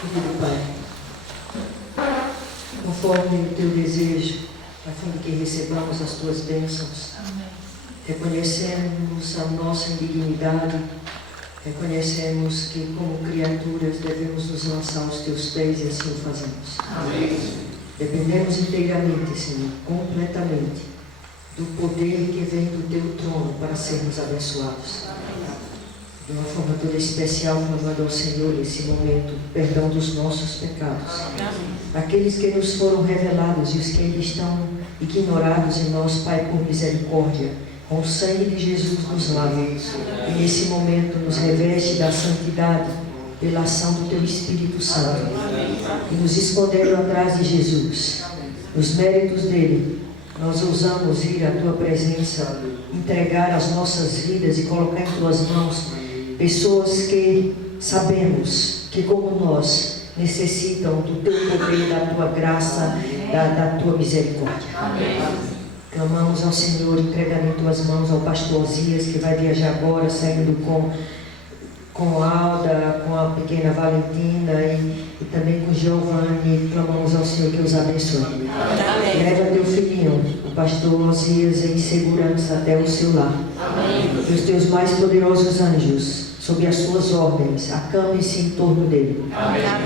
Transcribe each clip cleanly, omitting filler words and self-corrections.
Querido Pai, conforme o Teu desejo, a fim de que recebamos as Tuas bênçãos, reconhecemos a nossa indignidade, reconhecemos que, como criaturas, devemos nos lançar aos Teus pés e assim o fazemos. Amém. Dependemos inteiramente, Senhor, completamente, do poder que vem do Teu trono para sermos abençoados. De uma forma toda especial, clamando ao Senhor nesse momento, perdão dos nossos pecados. Aqueles que nos foram revelados e os que ainda estão ignorados em nós, Pai, por misericórdia, com o sangue de Jesus nos lava. E nesse momento nos reveste da santidade pela ação do Teu Espírito Santo. E nos escondendo atrás de Jesus, nos méritos dele, nós ousamos ir à Tua presença, entregar as nossas vidas e colocar em Tuas mãos pessoas que sabemos que, como nós, necessitam do Teu poder, da Tua graça, da Tua misericórdia. Clamamos ao Senhor, entregando em Tuas mãos ao pastor Osias, que vai viajar agora, saindo com a Alda, com a pequena Valentina e também com Giovanni. Clamamos ao Senhor que os abençoe. Leva Teu filhinho, o pastor Osias, em segurança até o seu lar. Que os Teus mais poderosos anjos, sob as Suas ordens, acamem-se em torno dele.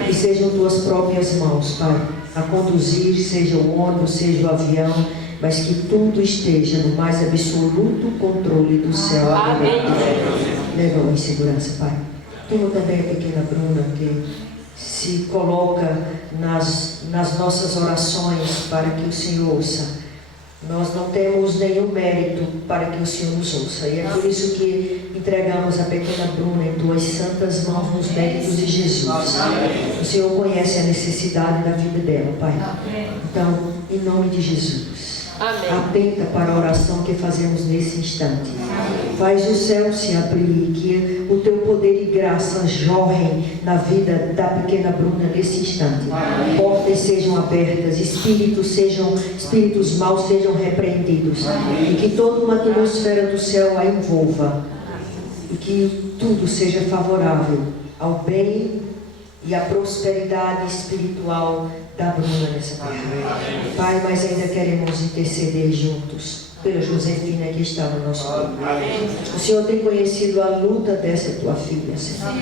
Que sejam Tuas próprias mãos, Pai, a conduzir, seja o ônibus, seja o avião, mas que tudo esteja no mais absoluto controle do céu. Leva-o em segurança, Pai. Tenho também a pequena Bruna, que se coloca nas nossas orações para que o Senhor ouça. Nós não temos nenhum mérito para que o Senhor nos ouça. E é por isso que entregamos a pequena Bruna em Tuas santas mãos, nos méritos de Jesus. O Senhor conhece a necessidade da vida dela, Pai. Então, em nome de Jesus, atenta para a oração que fazemos nesse instante. Faz o céu se abrir, que o Teu poder e graça jorrem na vida da pequena Bruna nesse instante. Portas sejam abertas, espíritos maus sejam repreendidos. E que toda uma atmosfera do céu a envolva. E que tudo seja favorável ao bem e à prosperidade espiritual da Bruna nessa terra. Pai, mas ainda queremos interceder juntos pela Josefina que está no nosso meio. O Senhor tem conhecido a luta dessa Tua filha, Senhor.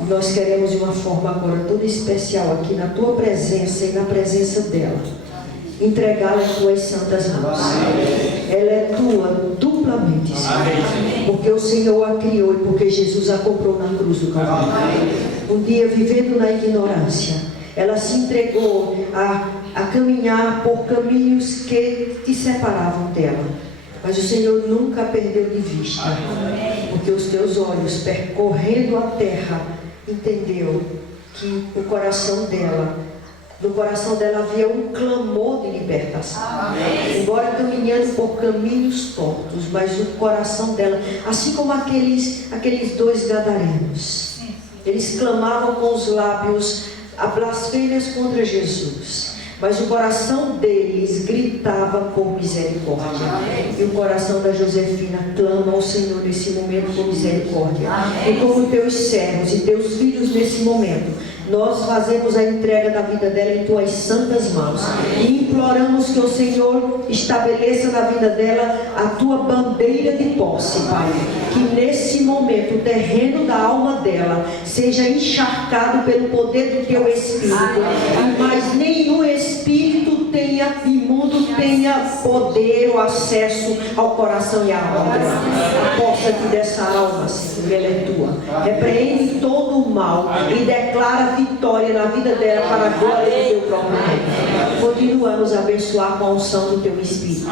E nós queremos de uma forma agora toda especial aqui na Tua presença e na presença dela, entregá-la em Tuas santas mãos. Ela é Tua duplamente, Senhor, porque o Senhor a criou e porque Jesus a comprou na cruz do Calvário. Um dia, vivendo na ignorância, ela se entregou a caminhar por caminhos que te separavam dela. Mas o Senhor nunca a perdeu de vista, porque os Teus olhos, percorrendo a terra, entendeu que no coração dela havia um clamor de libertação. Embora caminhando por caminhos tortos, mas o coração dela, assim como aqueles dois gadarenos, eles clamavam com os lábios a blasfêmias contra Jesus, mas o coração deles gritava por misericórdia. E o coração da Josefina clama ao Senhor nesse momento por misericórdia. E como Teus servos e Teus filhos nesse momento, nós fazemos a entrega da vida dela em Tuas santas mãos. E imploramos que o Senhor estabeleça na vida dela a Tua bandeira de posse, Pai. Que nesse momento o terreno da alma dela seja encharcado pelo poder do Teu Espírito. E mais nenhum espírito imundo tenha poder ou acesso ao coração e à alma dela. Possa-te dessa alma, Senhor, ela é Tua. Repreende todo o mal e declara vitória na vida dela para a glória do Teu próprio nome. Continua a nos abençoar com a unção do Teu Espírito.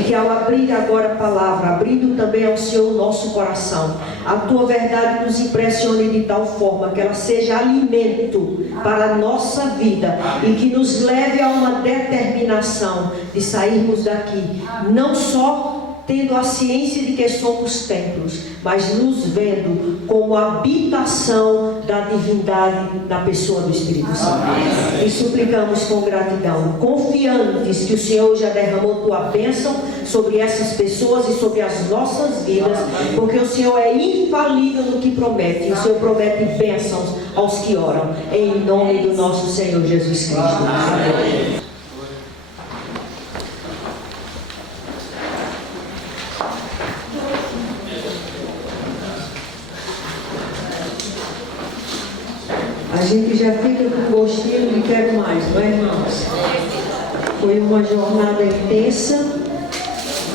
E que ao abrir agora a palavra, abrindo também ao Senhor o nosso coração, a Tua verdade nos impressione de tal forma que ela seja alimento para a nossa vida e que nos leve a uma determinação de sairmos daqui, não só tendo a ciência de que somos templos, mas nos vendo como habitação da divindade da pessoa do Espírito Santo. E suplicamos com gratidão, confiantes que o Senhor já derramou tua bênção sobre essas pessoas e sobre as nossas vidas, porque o Senhor é infalível no que promete, e o Senhor promete bênçãos aos que oram, em nome do nosso Senhor Jesus Cristo. Amém. A gente já fica com gostinho de quero mais, não é, irmãos? Foi uma jornada intensa,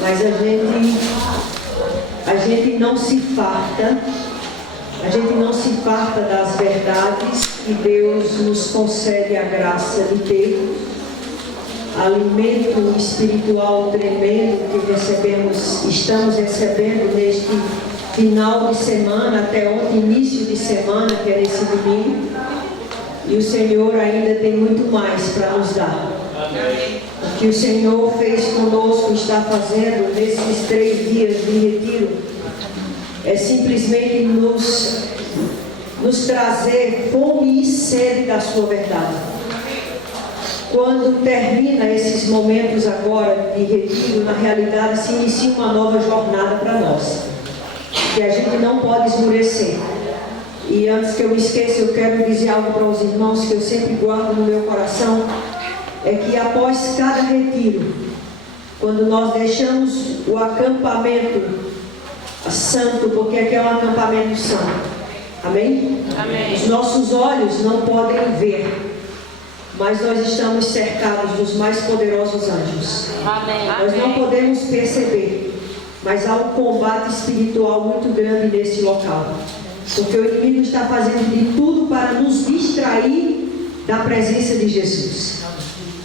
mas a gente não se farta, das verdades que Deus nos concede a graça de ter. Alimento espiritual tremendo que estamos recebendo neste final de semana, até ontem, início de semana, que é esse domingo. E o Senhor ainda tem muito mais para nos dar. O que o Senhor fez conosco, está fazendo nesses 3 dias de retiro, é simplesmente nos trazer fome e sede da sua verdade. Quando termina esses momentos agora de retiro, na realidade se inicia uma nova jornada para nós, que a gente não pode esmorecer. E antes que eu me esqueça, eu quero dizer algo para os irmãos que eu sempre guardo no meu coração, é que após cada retiro, quando nós deixamos o acampamento santo, porque aqui é um acampamento santo, amém? Amém. Os nossos olhos não podem ver, mas nós estamos cercados dos mais poderosos anjos. Amém. Nós não podemos perceber, mas há um combate espiritual muito grande nesse local. Porque o inimigo está fazendo de tudo para nos distrair da presença de Jesus.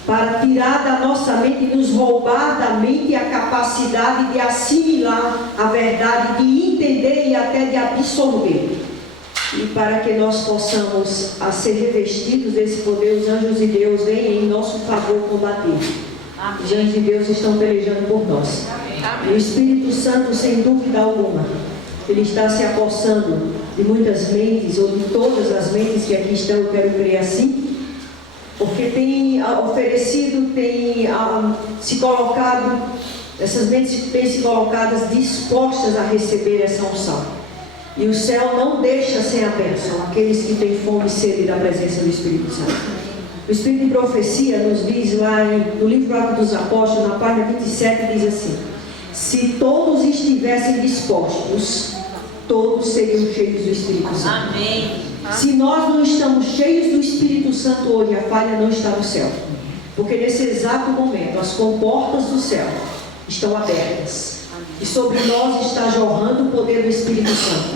Para tirar da nossa mente e nos roubar da mente a capacidade de assimilar a verdade, de entender e até de absorver. E para que nós possamos ser revestidos desse poder, os anjos de Deus vêm em nosso favor combater. Os anjos de Deus estão pelejando por nós. E o Espírito Santo, sem dúvida alguma, ele está se apossando de muitas mentes, ou de todas as mentes que aqui estão, eu quero crer assim, porque tem oferecido, tem se colocado, essas mentes têm se colocadas dispostas a receber essa unção. E o céu não deixa sem a bênção aqueles que têm fome e sede da presença do Espírito Santo. O Espírito de Profecia nos diz lá no livro Atos dos Apóstolos, na página 27, diz assim: se todos estivessem dispostos, todos seriam cheios do Espírito Santo. Amém. Se nós não estamos cheios do Espírito Santo hoje, a falha não está no céu. Porque nesse exato momento, as comportas do céu estão abertas. E sobre nós está jorrando o poder do Espírito Santo.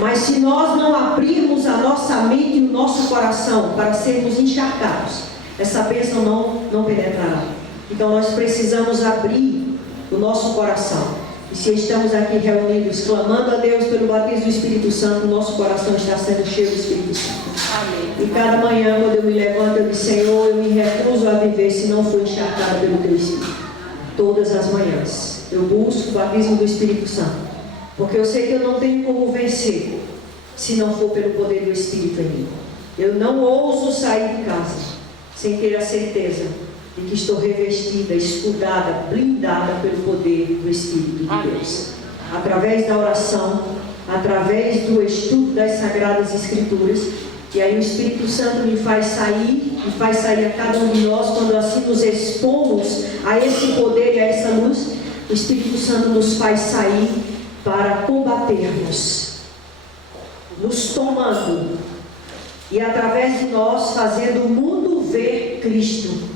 Mas se nós não abrirmos a nossa mente e o nosso coração para sermos encharcados, essa bênção não penetrará. Então nós precisamos abrir o nosso coração. E se estamos aqui reunidos, clamando a Deus pelo batismo do Espírito Santo, nosso coração está sendo cheio do Espírito Santo. Amém. E cada manhã, quando eu me levanto, eu digo: Senhor, eu me recuso a viver se não for encharcado pelo Teu Espírito. Todas as manhãs, eu busco o batismo do Espírito Santo, porque eu sei que eu não tenho como vencer se não for pelo poder do Espírito em mim. Eu não ouso sair de casa sem ter a certeza de que estou revestida, escudada, blindada pelo poder do Espírito de Deus. Através da oração, através do estudo das Sagradas Escrituras, e aí o Espírito Santo me faz sair a cada um de nós, quando assim nos expomos a esse poder e a essa luz, o Espírito Santo nos faz sair para combatermos, nos tomando, e através de nós fazendo o mundo ver Cristo.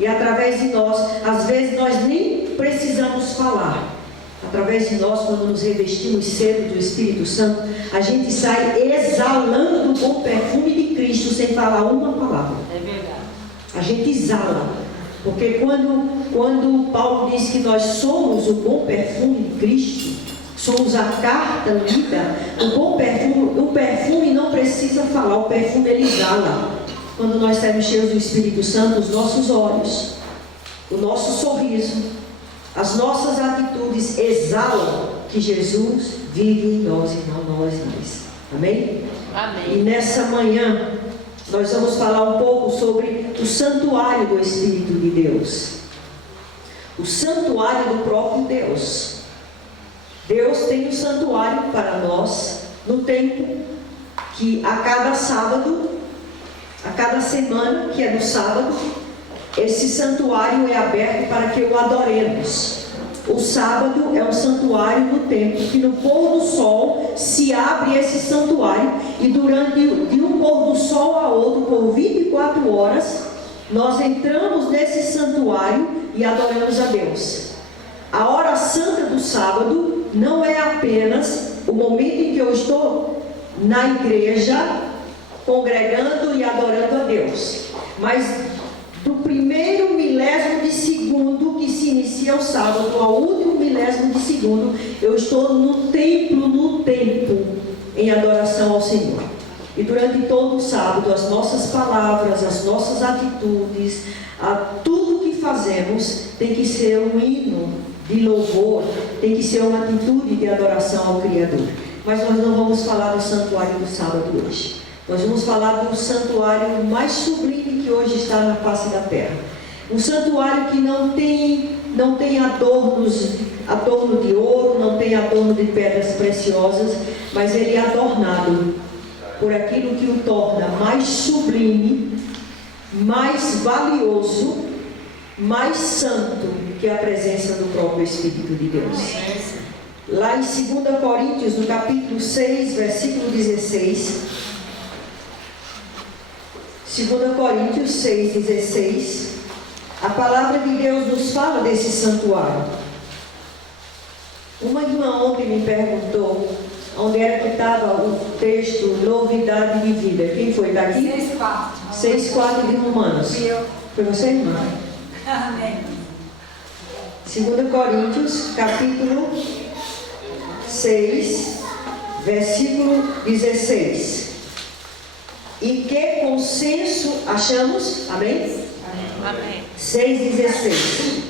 E através de nós, às vezes nós nem precisamos falar. Através de nós, quando nos revestimos cedo do Espírito Santo, a gente sai exalando o bom perfume de Cristo sem falar uma palavra. É verdade. A gente exala. Porque quando Paulo diz que nós somos o bom perfume de Cristo, somos a carta lida, o perfume não precisa falar, o perfume ele exala. Quando nós estamos cheios do Espírito Santo, os nossos olhos, o nosso sorriso, as nossas atitudes exalam que Jesus vive em nós e não nós mais. Amém? Amém. E nessa manhã, nós vamos falar um pouco sobre o santuário do Espírito de Deus. O santuário do próprio Deus. Deus tem um santuário para nós no templo, que a cada sábado, a cada semana, que é no sábado, esse santuário é aberto para que o adoremos. O sábado é um santuário no templo, que no pôr do sol se abre esse santuário, e durante de um pôr do sol a outro, por 24 horas, nós entramos nesse santuário e adoramos a Deus. A hora santa do sábado não é apenas o momento em que eu estou na igreja, congregando e adorando a Deus, mas do primeiro milésimo de segundo que se inicia o sábado ao último milésimo de segundo, eu estou no templo, em adoração ao Senhor. E durante todo o sábado, as nossas palavras, as nossas atitudes, tudo que fazemos tem que ser um hino de louvor, tem que ser uma atitude de adoração ao Criador. Mas nós não vamos falar do santuário do sábado hoje. Nós vamos falar do santuário mais sublime que hoje está na face da terra. Um santuário que não tem adorno de ouro, não tem adorno de pedras preciosas, mas ele é adornado por aquilo que o torna mais sublime, mais valioso, mais santo, que é a presença do próprio Espírito de Deus. Lá em 2 Coríntios, no capítulo 6, versículo 16... 2 Coríntios 6,16, a palavra de Deus nos fala desse santuário. Uma irmã ontem me perguntou onde era que estava o texto Novidade de Vida. Quem foi? Está aqui? 6,4 de Romanos. Foi você, irmã? Amém. 2 Coríntios, capítulo 6, versículo 16. E que consenso achamos? Amém? Amém. 6,16.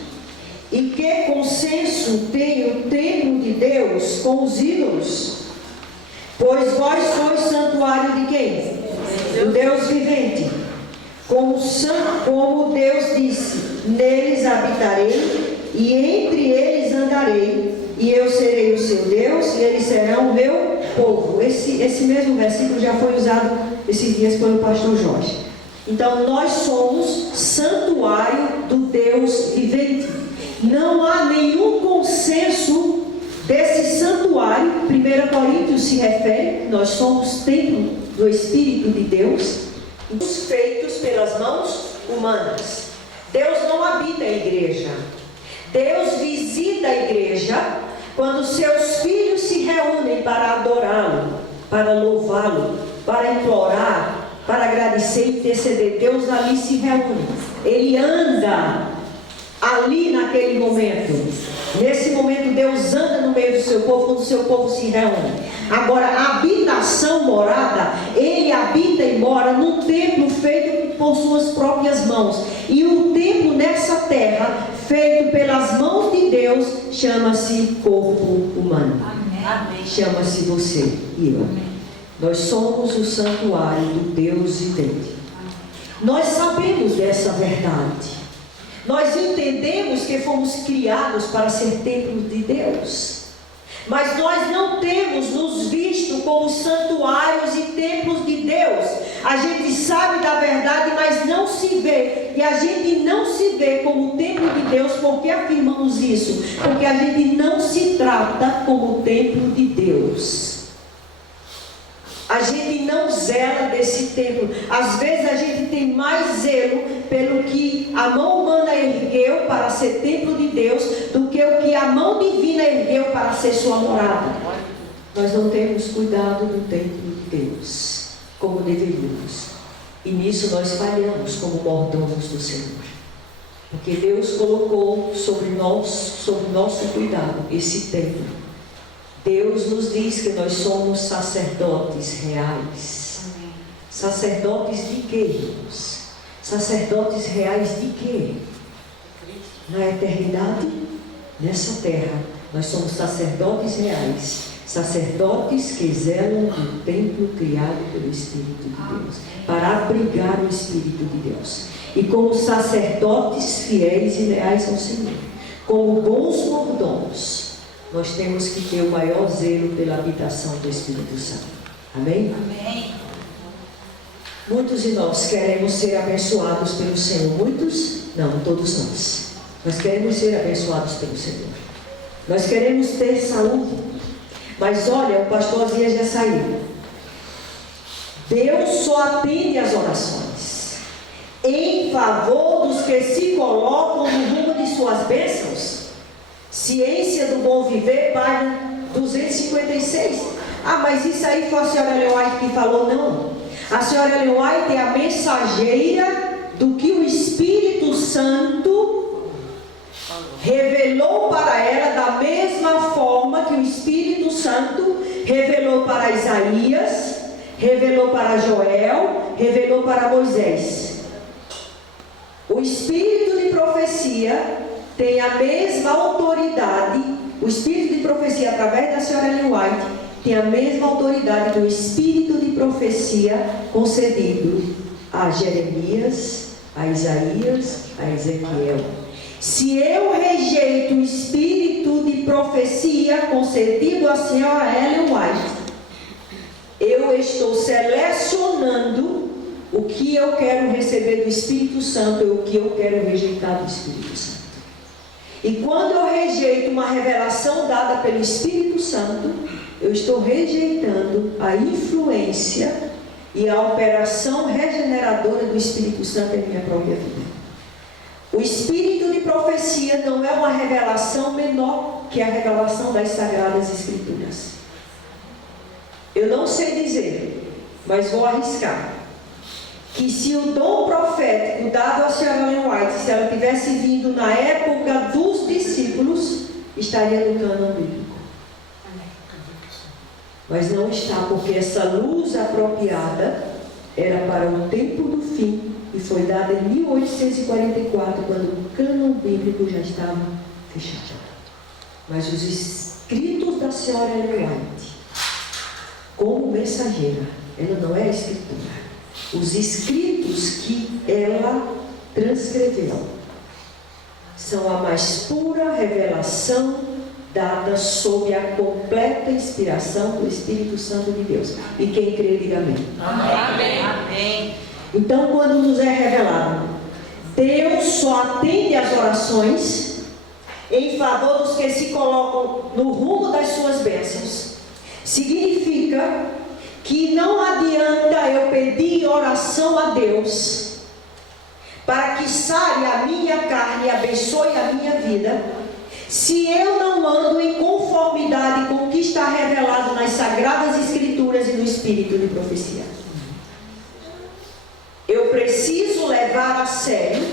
E que consenso tem o templo de Deus com os ídolos? Pois vós sois santuário de quem? Do Deus vivente. Como Deus disse: neles habitarei e entre eles andarei, e eu serei o seu Deus e eles serão o meu povo. Esse mesmo versículo já foi usado esses dias pelo pastor Jorge. Então nós somos santuário do Deus vivente. Não há nenhum consenso desse santuário. 1 Coríntios se refere, nós somos templo do Espírito de Deus, feitos pelas mãos humanas. Deus não habita a igreja. Deus visita a igreja quando seus filhos se reúnem para adorá-lo, para louvá-lo, para implorar, para agradecer e interceder. Deus ali se reúne. Ele anda ali naquele momento. Nesse momento Deus anda no meio do seu povo, quando o seu povo se reúne. Agora, a habitação, morada, Ele habita e mora num templo feito por suas próprias mãos. E o templo nessa terra, feito pelas mãos de Deus, chama-se corpo humano. Amém. Chama-se você e eu. Nós somos o santuário do Deus vivente. Nós sabemos dessa verdade. Nós entendemos que fomos criados para ser templos de Deus. Mas nós não temos nos visto como santuários e templos de Deus. A gente sabe da verdade, mas não se vê. E a gente não se vê como templo de Deus. Por que afirmamos isso? Porque a gente não se trata como templo de Deus. A gente não zela desse templo. Às vezes a gente tem mais zelo pelo que a mão humana ergueu para ser templo de Deus do que o que a mão divina ergueu para ser sua morada. Nós não temos cuidado do templo de Deus como deveríamos. E nisso nós falhamos como mordomos do Senhor. Porque Deus colocou sobre nosso cuidado esse templo. Deus nos diz que nós somos sacerdotes reais. Amém. Sacerdotes de quê, irmãos? Sacerdotes reais de quê? Na eternidade, nessa terra, Nós somos sacerdotes reais, sacerdotes que zelam do templo criado pelo Espírito de Deus, para abrigar o Espírito de Deus. E como sacerdotes fiéis e leais ao Senhor, como bons mordomos, nós temos que ter o maior zelo pela habitação do Espírito Santo. Amém? Amém. Muitos de nós queremos ser abençoados pelo Senhor. Muitos? Não, todos nós. Nós queremos ser abençoados pelo Senhor. Nós queremos ter saúde. Mas olha, o pastor Zias já saiu. Deus só atende às orações em favor dos que se colocam no rumo de suas bênçãos. Ciência do Bom Viver, página 256. Ah, mas isso aí foi a senhora Ellen White que falou? Não. A senhora Ellen White é a mensageira do que o Espírito Santo revelou para ela, da mesma forma que o Espírito Santo revelou para Isaías, revelou para Joel, revelou para Moisés. O Espírito de profecia tem a mesma autoridade, o Espírito de profecia através da senhora Ellen White tem a mesma autoridade do Espírito de profecia concedido a Jeremias, a Isaías, a Ezequiel. Se eu rejeito o Espírito de profecia concedido à senhora Ellen White, eu estou selecionando o que eu quero receber do Espírito Santo e o que eu quero rejeitar do Espírito Santo. E quando eu rejeito uma revelação dada pelo Espírito Santo, eu estou rejeitando a influência e a operação regeneradora do Espírito Santo em minha própria vida. O Espírito de profecia não é uma revelação menor que a revelação das Sagradas Escrituras. Eu não sei dizer, mas vou arriscar, que se o dom profético dado à senhora Ellen White, se ela tivesse vindo na época dos discípulos, estaria no cânon bíblico. Mas não está, porque essa luz apropriada era para o tempo do fim e foi dada em 1844, quando o cânon bíblico já estava fechado. Mas os escritos da senhora Ellen White, como mensageira, ela não é escritora. Os escritos que ela transcreveu são a mais pura revelação dada sob a completa inspiração do Espírito Santo de Deus. E quem crê, diga amém. Amém. Amém. Então, quando nos é revelado, Deus só atende às orações em favor dos que se colocam no rumo das suas bênçãos. Significa que não adianta eu pedir oração a Deus para que sare a minha carne e abençoe a minha vida, se eu não ando em conformidade com o que está revelado nas Sagradas Escrituras e no Espírito de profecia. Eu preciso levar a sério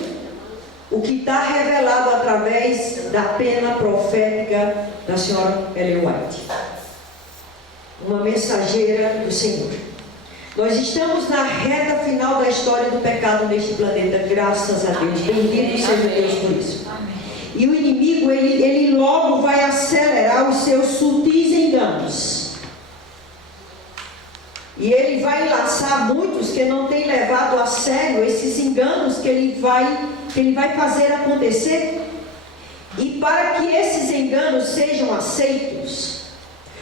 o que está revelado através da pena profética da senhora Ellen White, uma mensageira do Senhor. Nós estamos na reta final da história do pecado neste planeta, graças a Deus. Bendito seja Deus por isso. E o inimigo, ele logo vai acelerar os seus sutis enganos. E ele vai enlaçar muitos que não têm levado a sério esses enganos que ele vai fazer acontecer. E para que esses enganos sejam aceitos,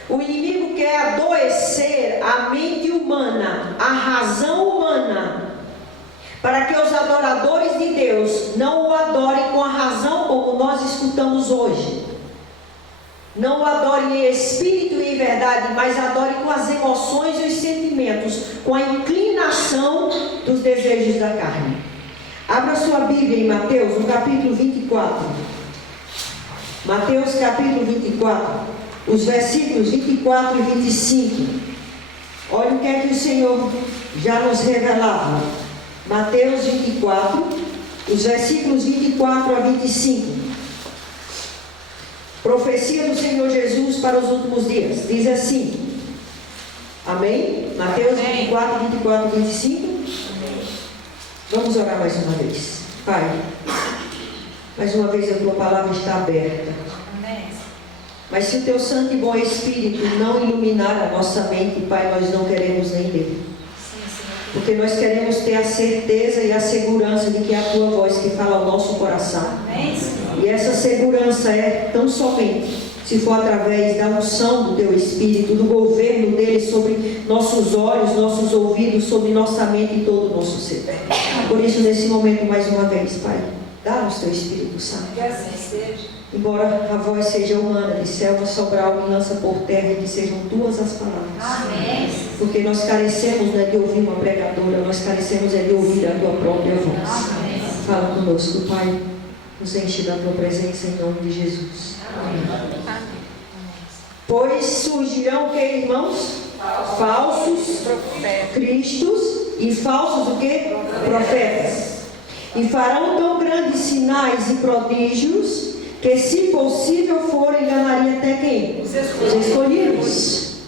o inimigo quer adoecer a mente humana, a razão humana, para que os adoradores de Deus não o adorem com a razão como nós escutamos hoje. Não o adorem em espírito e em verdade, mas adorem com as emoções e os sentimentos, com a inclinação dos desejos da carne. Abra sua Bíblia em Mateus, no capítulo 24. Mateus, capítulo 24. Os versículos 24 e 25. Olha o que é que o Senhor já nos revelava. Mateus 24, os versículos 24 a 25. Profecia do Senhor Jesus para os últimos dias. Diz assim. Amém? Mateus 24, 24 e 25. Amém. Vamos orar mais uma vez. Pai, mais uma vez a tua palavra está aberta. Mas se o teu Santo e bom Espírito não iluminar a nossa mente, Pai, nós não queremos nem ler. Porque nós queremos ter a certeza e a segurança de que é a tua voz que fala ao nosso coração. E essa segurança é tão somente se for através da unção do teu Espírito, do governo dele sobre nossos olhos, nossos ouvidos, sobre nossa mente e todo o nosso ser. Por isso, nesse momento, mais uma vez, Pai, dá-nos teu Espírito Santo. Que assim seja. Embora a voz seja humana, de Selva Sobral me lança por terra, que sejam tuas as palavras. Amém. Porque nós carecemos de ouvir uma pregadora, nós carecemos de ouvir a tua própria voz. Amém. Fala conosco, Pai. Nos enche da tua presença em nome de Jesus. Amém. Pois surgirão o que, irmãos? Falsos cristos e falsos o que? Profetas. E farão tão grandes sinais e prodígios que, se possível for, enganaria até quem? Os escolhidos.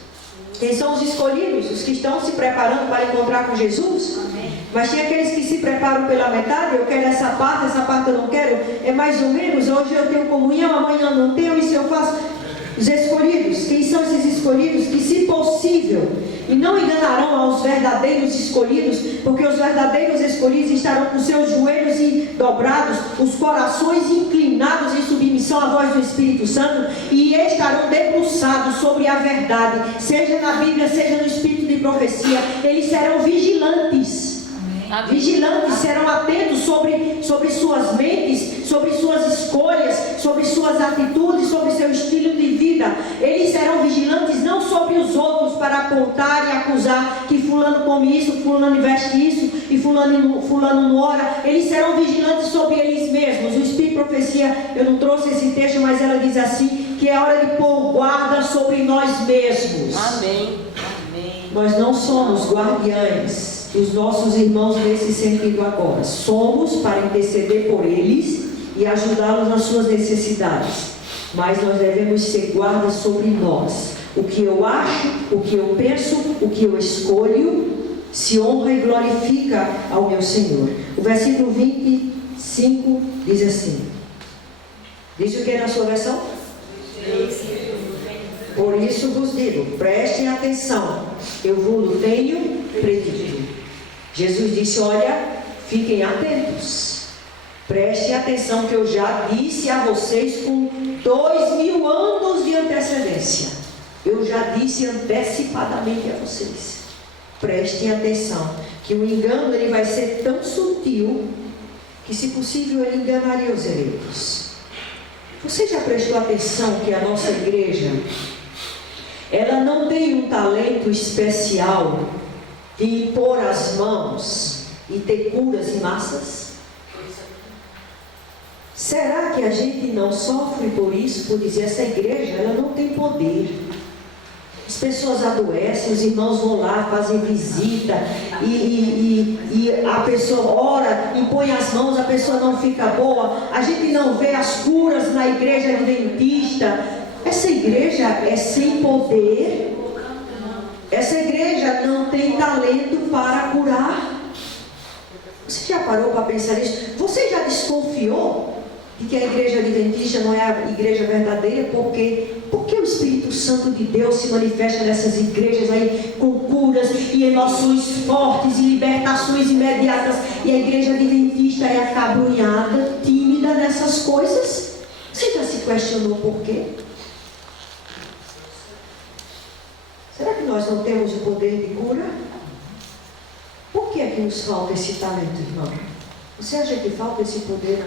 Quem são os escolhidos? Os que estão se preparando para encontrar com Jesus? Amém. Mas tem aqueles que se preparam pela metade. Eu quero essa parte eu não quero. É mais ou menos, hoje eu tenho comunhão, amanhã não tenho, isso eu faço. Os escolhidos, quem são esses escolhidos? Que, se possível, e não enganarão aos verdadeiros escolhidos, porque os verdadeiros escolhidos estarão com seus joelhos dobrados, os corações inclinados em submissão à voz do Espírito Santo, e estarão debruçados sobre a verdade, seja na Bíblia, seja no Espírito de profecia. Eles serão vigilantes. Vigilantes, serão atentos sobre suas mentes, sobre suas escolhas, sobre suas atitudes, sobre seu estilo de vida. Eles serão vigilantes não sobre os outros para apontar e acusar que fulano come isso, fulano veste isso e fulano não ora. Eles serão vigilantes sobre eles mesmos. O Espírito de profecia, eu não trouxe esse texto, mas ela diz assim, que é hora de pôr guarda sobre nós mesmos. Amém. Amém. Nós não somos guardiães dos nossos irmãos nesse sentido agora. Somos para interceder por eles e ajudá-los nas suas necessidades. Mas nós devemos ser guardas sobre nós. O que eu acho, o que eu penso, o que eu escolho, se honra e glorifica ao meu Senhor. O versículo 25 diz assim. Diz o que na sua versão? Por isso vos digo, prestem atenção, eu vos tenho predito. Jesus disse, olha, fiquem atentos, prestem atenção que eu já disse a vocês com 2000 anos de antecedência. Eu já disse antecipadamente a vocês. Prestem atenção, que o engano ele vai ser tão sutil, que se possível ele enganaria os eleitos. Você já prestou atenção que a nossa igreja, ela não tem um talento especial de impor as mãos e ter curas em massas? Será que a gente não sofre por isso, por dizer essa igreja, ela não tem poder? As pessoas adoecem, os irmãos vão lá, fazem visita e a pessoa ora, impõe as mãos, a pessoa não fica boa. A gente não vê as curas na igreja adventista. Essa igreja é sem poder. Essa igreja não tem talento para curar. Você já parou para pensar nisso? Você já desconfiou de que a igreja adventista não é a igreja verdadeira? Por quê? Porque o Espírito Santo de Deus se manifesta nessas igrejas aí com curas e emoções fortes e libertações imediatas, e a igreja adventista é acabrunhada, tímida nessas coisas? Você já se questionou por quê? Será que nós não temos o poder de cura? Por que é que nos falta esse talento, irmão? Você acha que falta esse poder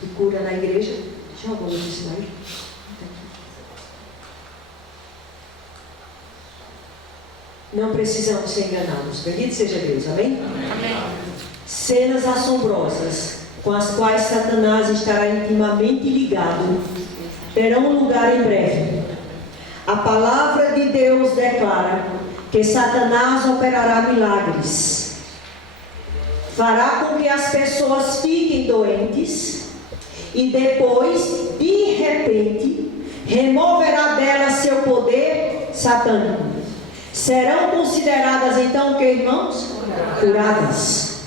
de cura na igreja? Deixa eu ver esse slide. Não precisamos ser enganados. Bendito seja Deus, amém? Amém. Cenas assombrosas com as quais Satanás estará intimamente ligado terão lugar em breve. A palavra de Deus declara que Satanás operará milagres, fará com que as pessoas fiquem doentes e depois, de repente, removerá delas seu poder satânico. Serão consideradas então o que, irmãos? Curadas.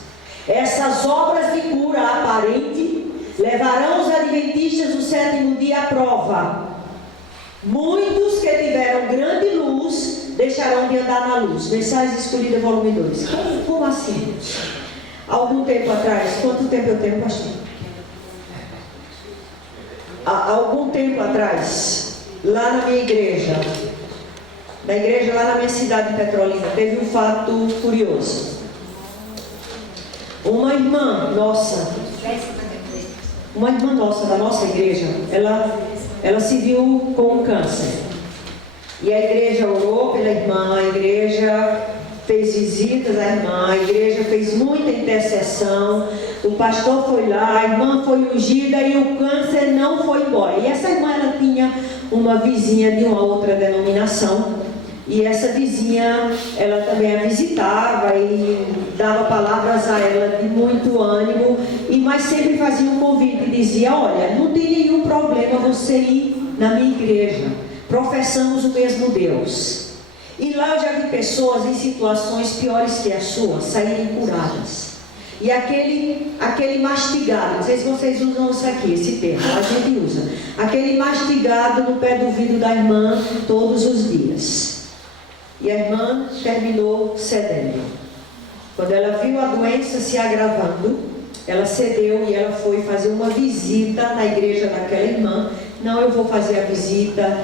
Essas obras de cura aparente levarão os adventistas do sétimo dia à prova. Muitos que tiveram grande luz deixarão de andar na luz. Mensagem escolhida, volume 2. Como assim? Algum tempo atrás, quanto tempo eu tenho, pastor? Há algum tempo atrás, lá na minha igreja, lá na minha cidade de Petrolina, teve um fato curioso. Uma irmã nossa da nossa igreja, ela se viu com um câncer. E a igreja orou pela irmã, a igreja fez visitas à irmã, a igreja fez muita intercessão, o pastor foi lá, a irmã foi ungida e o câncer não foi embora. E essa irmã, ela tinha uma vizinha de uma outra denominação, e essa vizinha, ela também a visitava e dava palavras a ela de muito ânimo, mas sempre fazia um convite e dizia: olha, não tem nenhum problema você ir na minha igreja, professamos o mesmo Deus. E lá eu já vi pessoas em situações piores que a sua saírem curadas. E aquele mastigado, não sei se vocês usam isso aqui, esse termo, a gente usa. Aquele mastigado no pé do vidro da irmã todos os dias. E a irmã terminou cedendo. Quando ela viu a doença se agravando, ela cedeu e ela foi fazer uma visita na igreja daquela irmã. Não, eu vou fazer a visita,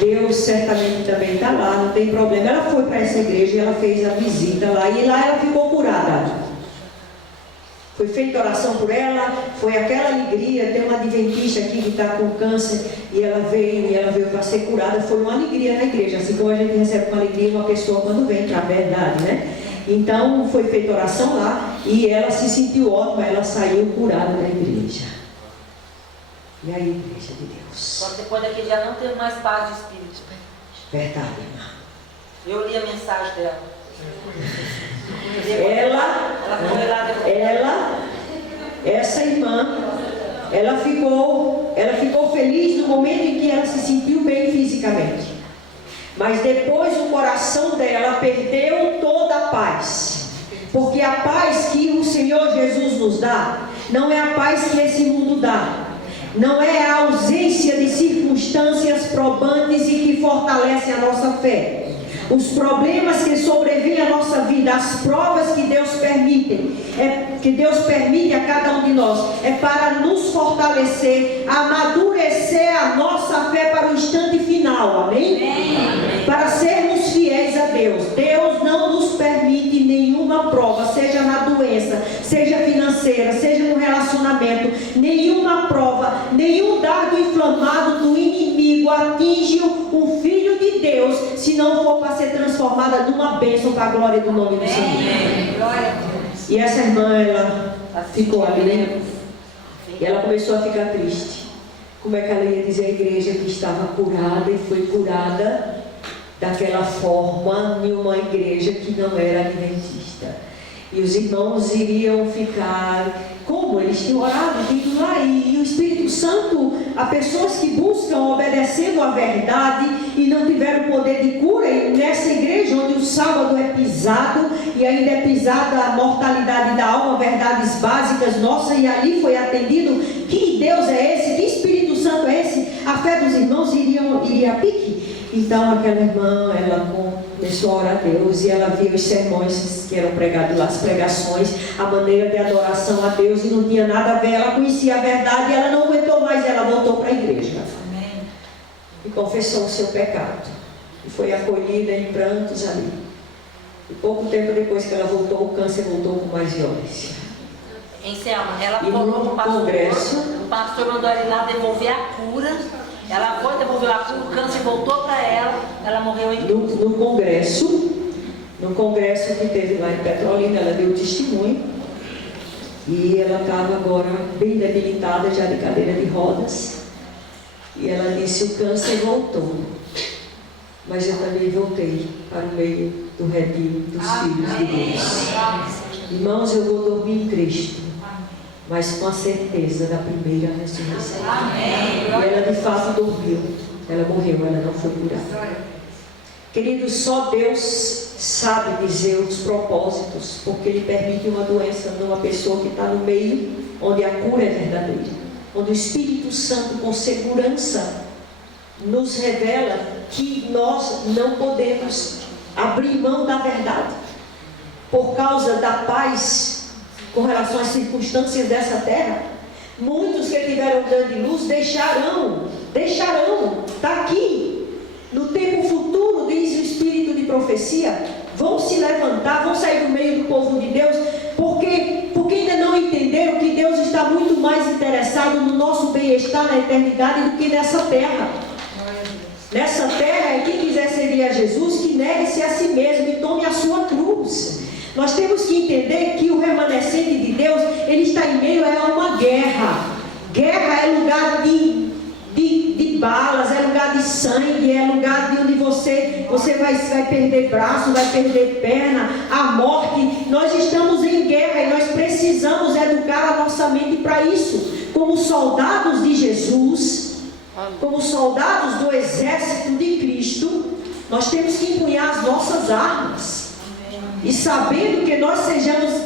Deus certamente também está lá, não tem problema. Ela foi para essa igreja e ela fez a visita lá, e lá ela ficou curada. Foi feita oração por ela, foi aquela alegria. Tem uma adventista aqui que está com câncer, e ela veio para ser curada. Foi uma alegria na igreja, assim como a gente recebe com alegria uma pessoa quando vem, que é a verdade, né? Então foi feita oração lá, e ela se sentiu ótima, ela saiu curada da igreja. E aí, igreja de Deus? Só que depois daquele dia não teve mais paz de espírito. Verdade, irmã. Eu li a mensagem dela. Essa irmã, ela ficou feliz no momento em que ela se sentiu bem fisicamente. Mas depois o coração dela perdeu toda a paz. Porque a paz que o Senhor Jesus nos dá, não é a paz que esse mundo dá. Não é a ausência de circunstâncias probantes e que fortalecem a nossa fé. Os problemas que sobrevêm à nossa vida, as provas que Deus permite a cada um de nós, é para nos fortalecer, amadurecer a nossa fé para o instante final, amém? Para sermos fiéis a Deus. Deus não nos permite nenhuma prova, seja na doença, seja financeira, seja no relacionamento, nenhuma prova, nenhum dardo inflamado do inimigo atinge um filho de Deus, se não for para ser transformada numa bênção para a glória do nome do Senhor. E essa irmã, ela ficou ali, né? E ela começou a ficar triste. Como é que ela ia dizer à igreja que estava curada e foi curada daquela forma em uma igreja que não era adventista? E os irmãos iriam ficar, como eles tinham orado, indo lá, e o Espírito Santo, há pessoas que buscam obedecendo a verdade e não tiveram poder de cura. E nessa igreja onde o sábado é pisado e ainda é pisada a mortalidade da alma, verdades básicas nossas, e ali foi atendido. Que Deus é esse? Que Espírito Santo é esse? A fé dos irmãos iria a pique. Então aquela irmã, ela começou a orar a Deus, e ela via os sermões que eram pregados lá, as pregações, a maneira de adoração a Deus, e não tinha nada a ver. Ela conhecia a verdade e ela não aguentou mais, ela voltou para a igreja. Amém. E confessou o seu pecado, e foi acolhida em prantos ali. E pouco tempo depois que ela voltou, o câncer voltou com mais violência. Em Selma, ela E falou no com o pastor, congresso, o pastor mandou ela ir lá devolver a cura. Ela foi, devolveu a cura, o câncer voltou para ela morreu em no congresso que teve lá em Petrolina, ela deu testemunho, e ela estava agora bem debilitada, já de cadeira de rodas, e ela disse: o câncer voltou, mas eu também voltei para o meio do redil dos filhos de Deus. Irmãos, eu vou dormir em Cristo, mas com a certeza da primeira ressurreição. E ela de fato dormiu, ela morreu, ela não foi curada. Queridos, só Deus sabe dizer os propósitos, porque Ele permite uma doença numa pessoa que está no meio onde a cura é verdadeira, onde o Espírito Santo com segurança nos revela que nós não podemos abrir mão da verdade por causa da paz com relação às circunstâncias dessa terra. Muitos que tiveram grande luz deixarão, está aqui, no tempo futuro, diz o Espírito de profecia, vão se levantar, vão sair do meio do povo de Deus, porque ainda não entenderam que Deus está muito mais interessado no nosso bem-estar na eternidade do que nessa terra. Nessa terra, quem quiser servir a Jesus, que negue-se a si mesmo e tome a sua cruz. Nós temos que entender que o remanescente de Deus, ele está em meio a uma guerra. Guerra é lugar de balas, é lugar de sangue, é lugar de onde você vai perder braço, vai perder perna, a morte. Nós estamos em guerra e nós precisamos educar a nossa mente para isso. Como soldados de Jesus, como soldados do exército de Cristo, nós temos que empunhar as nossas armas. E sabendo que nós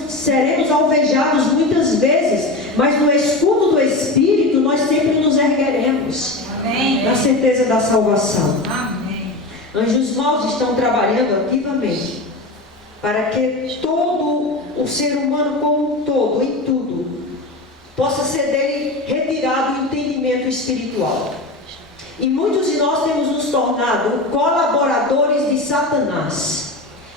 seremos alvejados muitas vezes, mas no escudo do Espírito nós sempre nos ergueremos. Amém. Na certeza da salvação. Amém. Anjos maus estão trabalhando ativamente para que todo o ser humano como um todo, em tudo, possa ser dele retirado o entendimento espiritual. E muitos de nós temos nos tornado colaboradores de Satanás.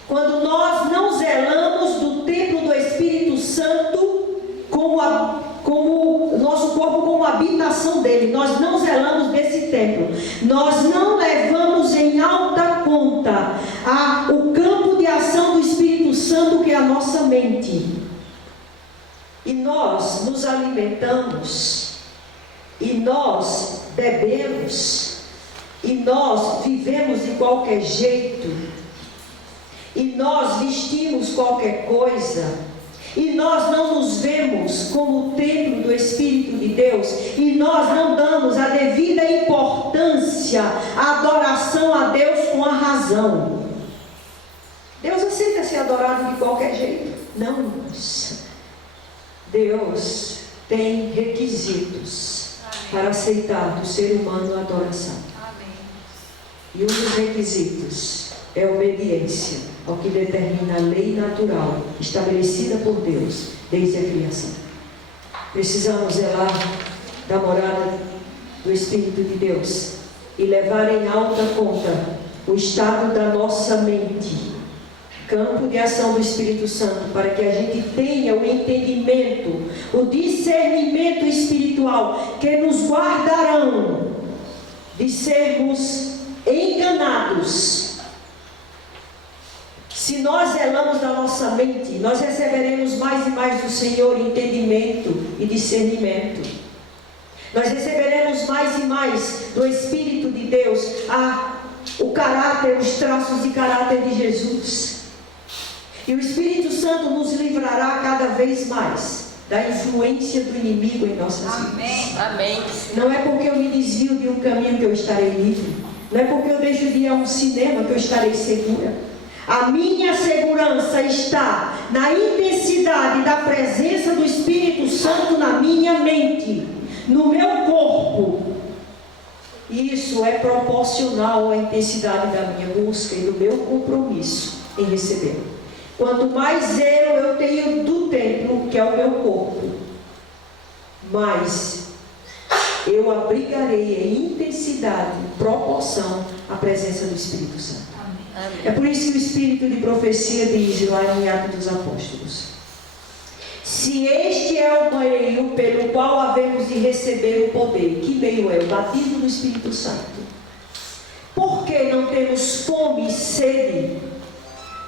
Quando nós não zelamos do templo do Espírito Santo como o nosso corpo como habitação dele, nós não zelamos desse templo, nós não levamos em alta conta o campo de ação do Espírito Santo, que é a nossa mente, e nós nos alimentamos, e nós bebemos, e nós vivemos de qualquer jeito, e nós vestimos qualquer coisa, e nós não nos vemos como o templo do Espírito de Deus, e nós não damos a devida importância à adoração a Deus com a razão. Deus aceita ser adorado de qualquer jeito? Não, irmãos. Deus tem requisitos para aceitar do ser humano a adoração. E um dos requisitos é a obediência ao que determina a lei natural estabelecida por Deus desde a criação. Precisamos zelar da morada do Espírito de Deus e levar em alta conta o estado da nossa mente, campo de ação do Espírito Santo, para que a gente tenha o entendimento, o discernimento espiritual que nos guardarão de sermos enganados. Se nós zelamos da nossa mente, nós receberemos mais e mais do Senhor entendimento e discernimento. Nós receberemos mais e mais do Espírito de Deus o caráter, os traços de caráter de Jesus. E o Espírito Santo nos livrará cada vez mais da influência do inimigo em nossas vidas. Amém. Não é porque eu me desvio de um caminho que eu estarei livre. Não é porque eu deixo de ir a um cinema que eu estarei segura. A minha segurança está na intensidade da presença do Espírito Santo na minha mente, no meu corpo. E isso é proporcional à intensidade da minha busca e do meu compromisso em recebê-lo. Quanto mais zelo eu tenho do templo, que é o meu corpo, mais eu abrigarei em intensidade, proporção à presença do Espírito Santo. Amém. É por isso que o Espírito de profecia diz lá em Atos dos Apóstolos: se este é o meio pelo qual havemos de receber o poder, que meio é? O batismo do Espírito Santo. Por que não temos fome e sede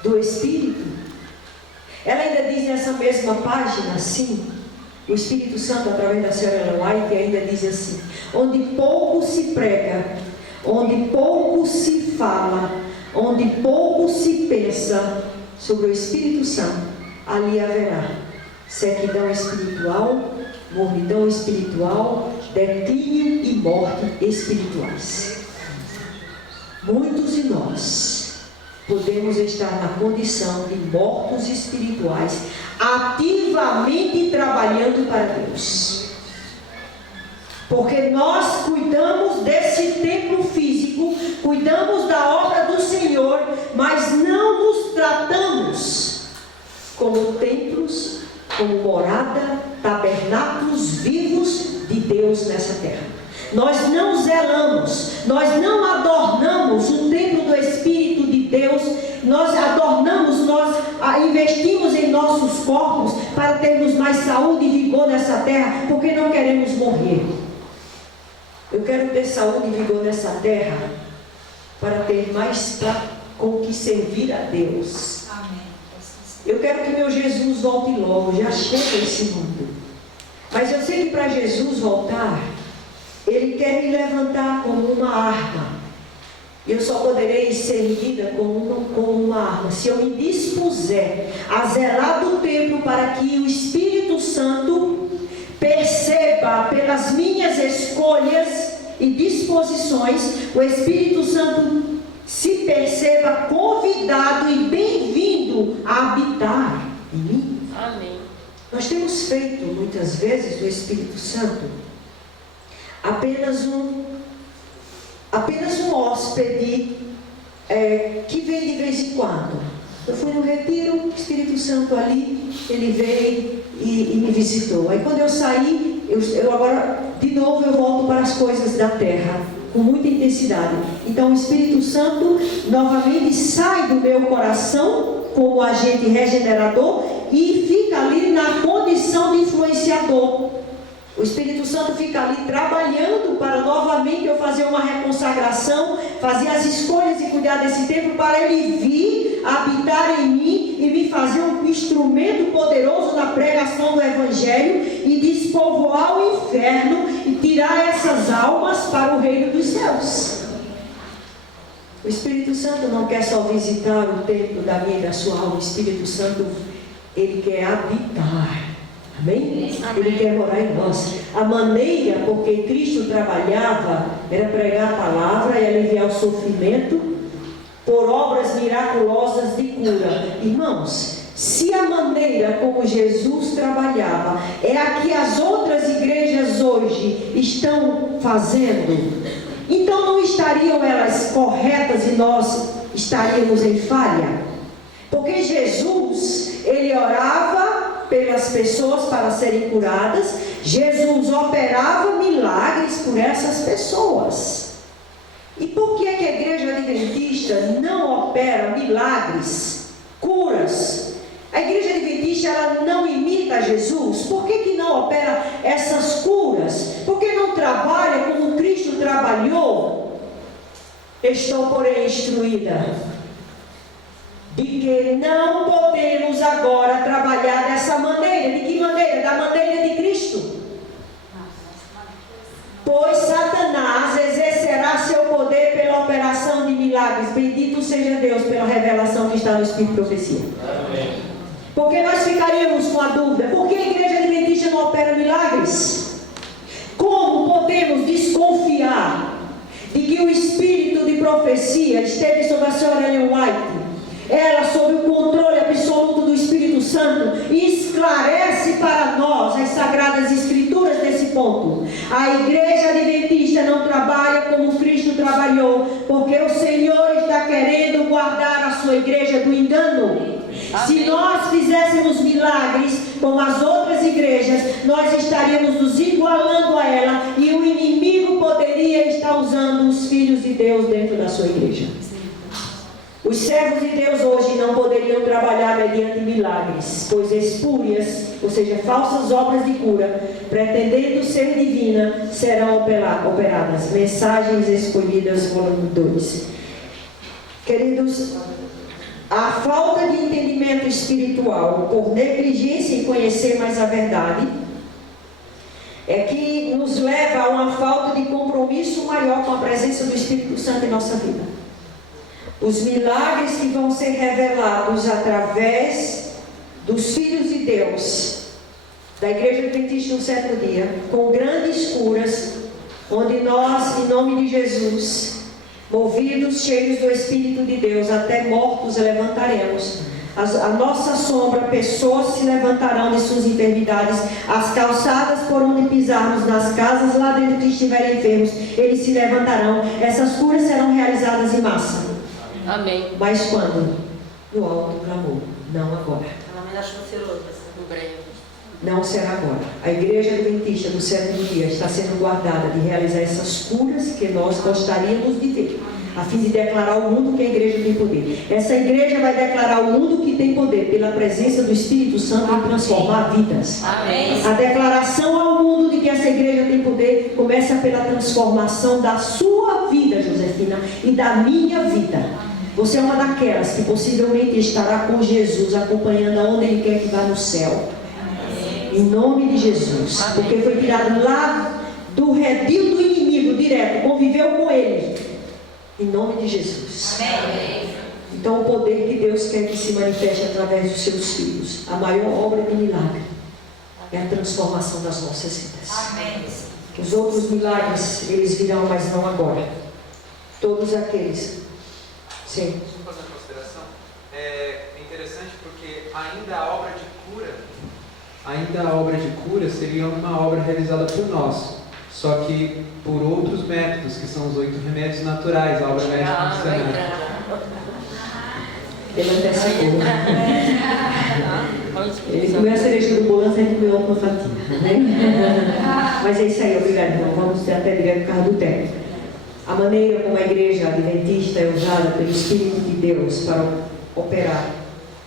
do Espírito? Ela ainda diz nessa mesma página assim, o Espírito Santo, através da senhora Ellen White, ainda diz assim: onde pouco se prega, onde pouco se fala, onde pouco se pensa sobre o Espírito Santo, ali haverá sequidão espiritual, mornidão espiritual, declínio e morte espirituais. Muitos de nós podemos estar na condição de mortos espirituais, ativamente trabalhando para Deus. Porque nós cuidamos desse templo físico, cuidamos da obra do Senhor, mas não nos tratamos como templos, como morada, tabernáculos vivos de Deus nessa terra. Nós não zelamos, nós não adornamos o templo do Espírito de Deus, nós adornamos, nós investimos em nossos corpos para termos mais saúde e vigor nessa terra, porque não queremos morrer. Eu quero ter saúde e vigor nessa terra para ter mais com o que servir a Deus. Eu quero que meu Jesus volte logo, já chega esse mundo. Mas eu sei que para Jesus voltar, Ele quer me levantar como uma arma. Eu só poderei ser erguida como uma arma se eu me dispuser a zelar do templo para que o Espírito Santo perceba pelas minhas escolhas e disposições, o Espírito Santo se perceba convidado e bem-vindo a habitar em mim. Amém. Nós temos feito muitas vezes do Espírito Santo apenas um hóspede que vem de vez em quando. Eu fui no retiro, o Espírito Santo ali, ele veio e me visitou. Aí quando eu saí, eu agora, de novo, eu volto para as coisas da terra, com muita intensidade. Então o Espírito Santo novamente sai do meu coração como agente regenerador e fica ali na condição de influenciador. O Espírito Santo fica ali trabalhando para novamente eu fazer uma reconsagração, fazer as escolhas e cuidar desse templo para Ele vir habitar em mim e me fazer um instrumento poderoso na pregação do Evangelho e despovoar o inferno e tirar essas almas para o reino dos céus. O Espírito Santo não quer só visitar o templo da minha e da sua alma. O Espírito Santo, Ele quer habitar. Amém? Ele quer morar em nós. A maneira porque Cristo trabalhava era pregar a palavra e aliviar o sofrimento por obras miraculosas de cura. Irmãos, se a maneira como Jesus trabalhava é a que as outras igrejas hoje estão fazendo, então não estariam elas corretas e nós estaríamos em falha? Porque Jesus, Ele orava pelas pessoas para serem curadas, Jesus operava milagres por essas pessoas. E por que é que a igreja adventista não opera milagres, curas? A igreja adventista ela não imita Jesus. Por que não opera essas curas? Por que não trabalha como Cristo trabalhou? Estou, porém, instruída de que não podemos agora trabalhar dessa maneira. De que maneira? Da maneira de Cristo. Pois Satanás exercerá seu poder pela operação de milagres. Bendito seja Deus pela revelação que está no Espírito de Profecia. Amém. Porque nós ficaríamos com a dúvida: por que a igreja adventista não opera milagres? Como podemos desconfiar de que o Espírito de Profecia esteve sobre a senhora Ellen White? Ela, sob o controle absoluto do Espírito Santo, esclarece para nós as Sagradas Escrituras nesse ponto. A igreja adventista não trabalha como Cristo trabalhou, porque o Senhor está querendo guardar a sua igreja do engano. Amém. Se nós fizéssemos milagres como as outras igrejas, nós estaríamos nos igualando a ela, e o inimigo poderia estar usando os filhos de Deus dentro da sua igreja. Os servos de Deus hoje não poderiam trabalhar mediante milagres, pois espúrias, ou seja, falsas obras de cura, pretendendo ser divina, serão operadas. Mensagens Escolhidas, volume 2. Queridos, a falta de entendimento espiritual por negligência em conhecer mais a verdade é que nos leva a uma falta de compromisso maior com a presença do Espírito Santo em nossa vida. Os milagres que vão ser revelados através dos filhos de Deus, da Igreja Adventista no sétimo dia, com grandes curas, onde nós, em nome de Jesus, movidos, cheios do Espírito de Deus, até mortos levantaremos. A nossa sombra, pessoas se levantarão de suas enfermidades, as calçadas por onde pisarmos, nas casas lá dentro que estiverem enfermos, eles se levantarão. Essas curas serão realizadas em massa. Amém. Mas quando? No alto clamor, não agora. Não será agora. A Igreja Adventista do sétimo dia está sendo guardada de realizar essas curas que nós gostaríamos de ver, a fim de declarar ao mundo que a igreja tem poder. Essa igreja vai declarar ao mundo que tem poder pela presença do Espírito Santo em transformar vidas. Amém. A declaração ao mundo de que essa igreja tem poder começa pela transformação da sua vida, Josefina, e da minha vida. Você é uma daquelas que possivelmente estará com Jesus, acompanhando aonde Ele quer que vá no céu. Em nome de Jesus. Porque foi tirado lá do redil do inimigo direto, conviveu com ele. Em nome de Jesus. Amém. Então o poder que Deus quer que se manifeste através dos seus filhos, a maior obra de milagre é a transformação das nossas vidas. Amém. Os outros milagres, eles virão, mas não agora. Todos aqueles. Sim. Só fazer uma consideração. É interessante porque ainda a obra de cura seria uma obra realizada por nós. Só que por outros métodos, que são os 8 remédios naturais, a obra médica missionária. Ele até secou. Ele comeu a cereja do bolo, a gente comeu uma fatia, né? Mas é isso aí, obrigado, irmão. Vamos até direto por causa do tempo. A maneira como a igreja adventista é usada pelo Espírito de Deus para operar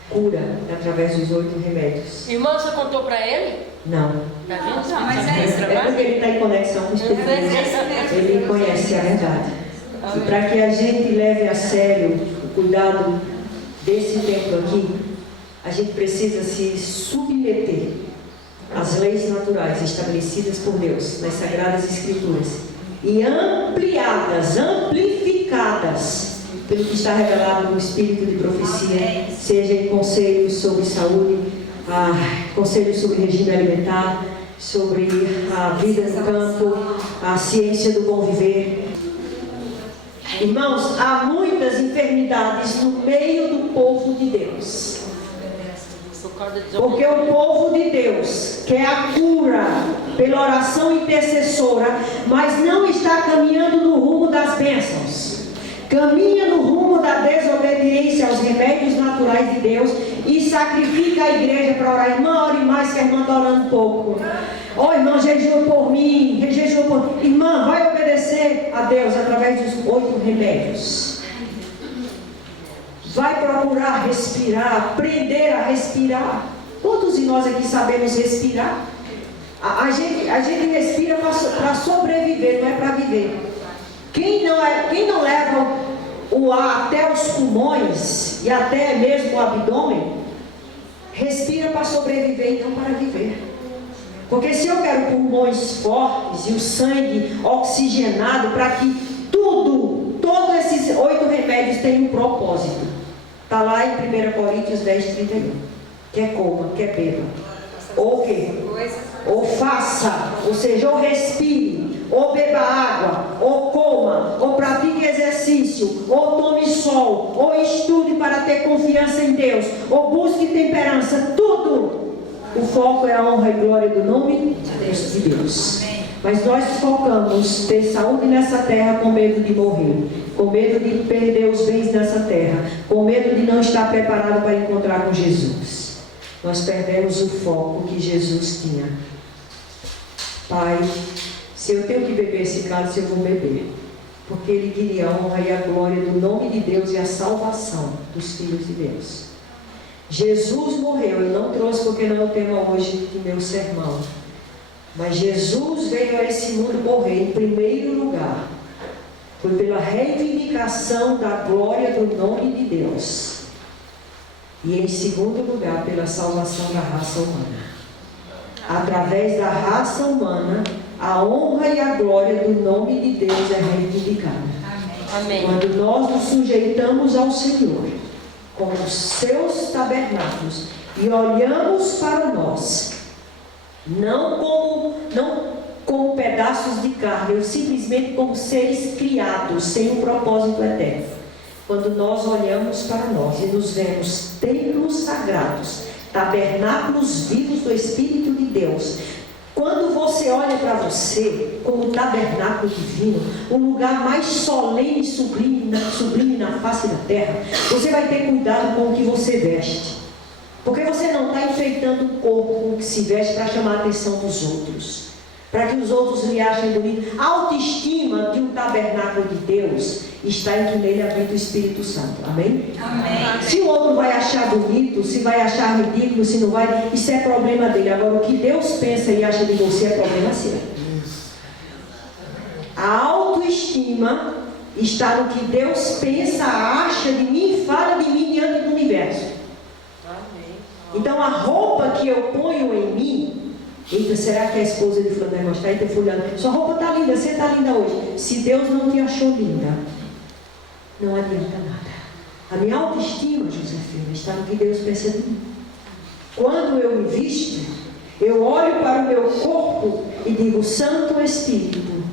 cura através dos 8 remédios. Irmão, você contou para ele? Não. Tá vendo? Não, mas é isso. É porque ele está em conexão com o Espírito de Deus. Ele conhece a verdade. E para que a gente leve a sério o cuidado desse templo aqui, a gente precisa se submeter às leis naturais estabelecidas por Deus nas Sagradas Escrituras e ampliadas, amplificadas pelo que está revelado no Espírito de profecia, seja em conselhos sobre saúde, conselhos sobre regime alimentar, sobre a vida no campo, a ciência do bom viver. Irmãos, há muitas enfermidades no meio do povo de Deus. Porque o povo de Deus quer a cura pela oração intercessora, mas não está caminhando no rumo das bênçãos. Caminha no rumo da desobediência aos remédios naturais de Deus e sacrifica a igreja para orar. Irmã, ore mais que a irmã está orando pouco. Ó, irmã, jejua por mim, jejua por mim. Irmã, vai obedecer a Deus através dos 8 remédios. Vai procurar respirar, aprender a respirar. Todos de nós aqui sabemos respirar. A gente respira para sobreviver, não é para viver. Quem não leva o ar até os pulmões e até mesmo o abdômen, respira para sobreviver e não para viver. Porque se eu quero pulmões fortes e o sangue oxigenado para que todos esses 8 remédios tenham um propósito. Está lá em 1 Coríntios 10:31. Quer coma, quer beba. Ou quê? Ou faça, ou seja, ou respire, ou beba água, ou coma, ou pratique exercício, ou tome sol, ou estude para ter confiança em Deus, ou busque temperança, tudo. O foco é a honra e glória do nome de Deus. Mas nós focamos ter saúde nessa terra com medo de morrer, com medo de perder os bens nessa terra, com medo de não estar preparado para encontrar com Jesus. Nós perdemos o foco que Jesus tinha. Pai, se eu tenho que beber esse cálice, eu vou beber. Porque Ele queria a honra e a glória do nome de Deus e a salvação dos filhos de Deus. Jesus morreu, eu não trouxe porque não é o tema hoje do meu sermão. Mas Jesus veio a esse mundo morrer em primeiro lugar. Foi pela reivindicação da glória do nome de Deus. E em segundo lugar, pela salvação da raça humana. Através da raça humana, a honra e a glória do nome de Deus é reivindicada. Amém. Quando nós nos sujeitamos ao Senhor, como os seus tabernáculos, e olhamos para nós, não como pedaços de carne, ou simplesmente como seres criados, sem um propósito eterno. quando nós olhamos para nós e nos vemos templos sagrados, tabernáculos vivos do Espírito de Deus. Quando você olha para você como tabernáculo divino, um lugar mais solene e sublime na face da terra, você vai ter cuidado com o que você veste. Porque você não está enfeitando o corpo com o que se veste para chamar a atenção dos outros, para que os outros lhe achem bonito. A autoestima de um tabernáculo de Deus está em que nele habita o Espírito Santo. Amém? Amém. Se o outro vai achar bonito, se vai achar ridículo, se não vai, isso é problema dele. Agora, o que Deus pensa e acha de você é problema seu. A autoestima está no que Deus pensa, acha de mim e fala de mim diante do universo. Então, a roupa que eu ponho em mim, eita, será que a esposa de fulano vai gostar? Eita, fulano, sua roupa está linda, você está linda hoje. Se Deus não te achou linda, não adianta nada. A minha autoestima, Josefina, está no que Deus pensa de mim. Quando eu me visto, eu olho para o meu corpo e digo: Santo Espírito,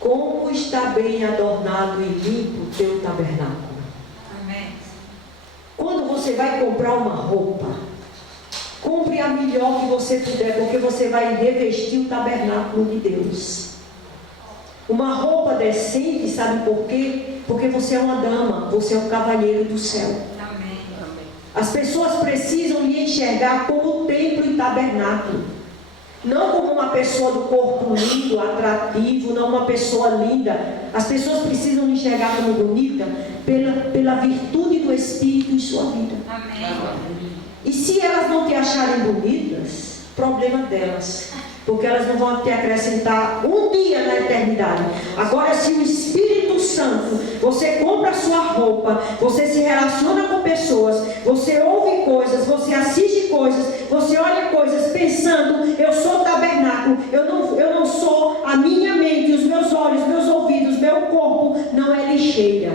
como está bem adornado e limpo o teu tabernáculo. Amém. Quando você vai comprar uma roupa, compre a melhor que você puder, porque você vai revestir o tabernáculo de Deus. Uma roupa decente, sabe por quê? Porque você é uma dama, você é um cavalheiro do céu. Amém. As pessoas precisam lhe enxergar como templo e tabernáculo. Não como uma pessoa do corpo lindo, atrativo, não uma pessoa linda. As pessoas precisam lhe enxergar como bonita pela virtude do Espírito em sua vida. Amém. E se elas não te acharem bonitas, problema delas. Porque elas não vão te acrescentar um dia na eternidade. Agora, se o Espírito Santo, você compra a sua roupa, você se relaciona com pessoas, você ouve coisas, você assiste coisas, você olha coisas pensando: eu sou tabernáculo, eu não sou, a minha mente, os meus olhos, meus ouvidos, meu corpo não é lixeira.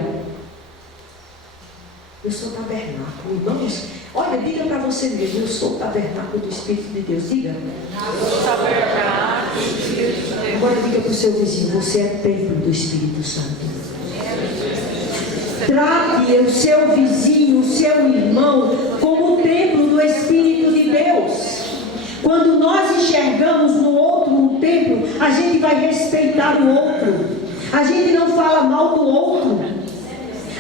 Eu sou tabernáculo, irmãos. Olha, diga para você mesmo: eu sou o tabernáculo do Espírito de Deus. Diga. Eu sou tabernáculo do Espírito de Deus. Agora diga para o seu vizinho: você é templo do Espírito Santo. Trate o seu vizinho, o seu irmão, como o templo do Espírito de Deus. Quando nós enxergamos no outro um templo, a gente vai respeitar o outro. A gente não fala mal do outro.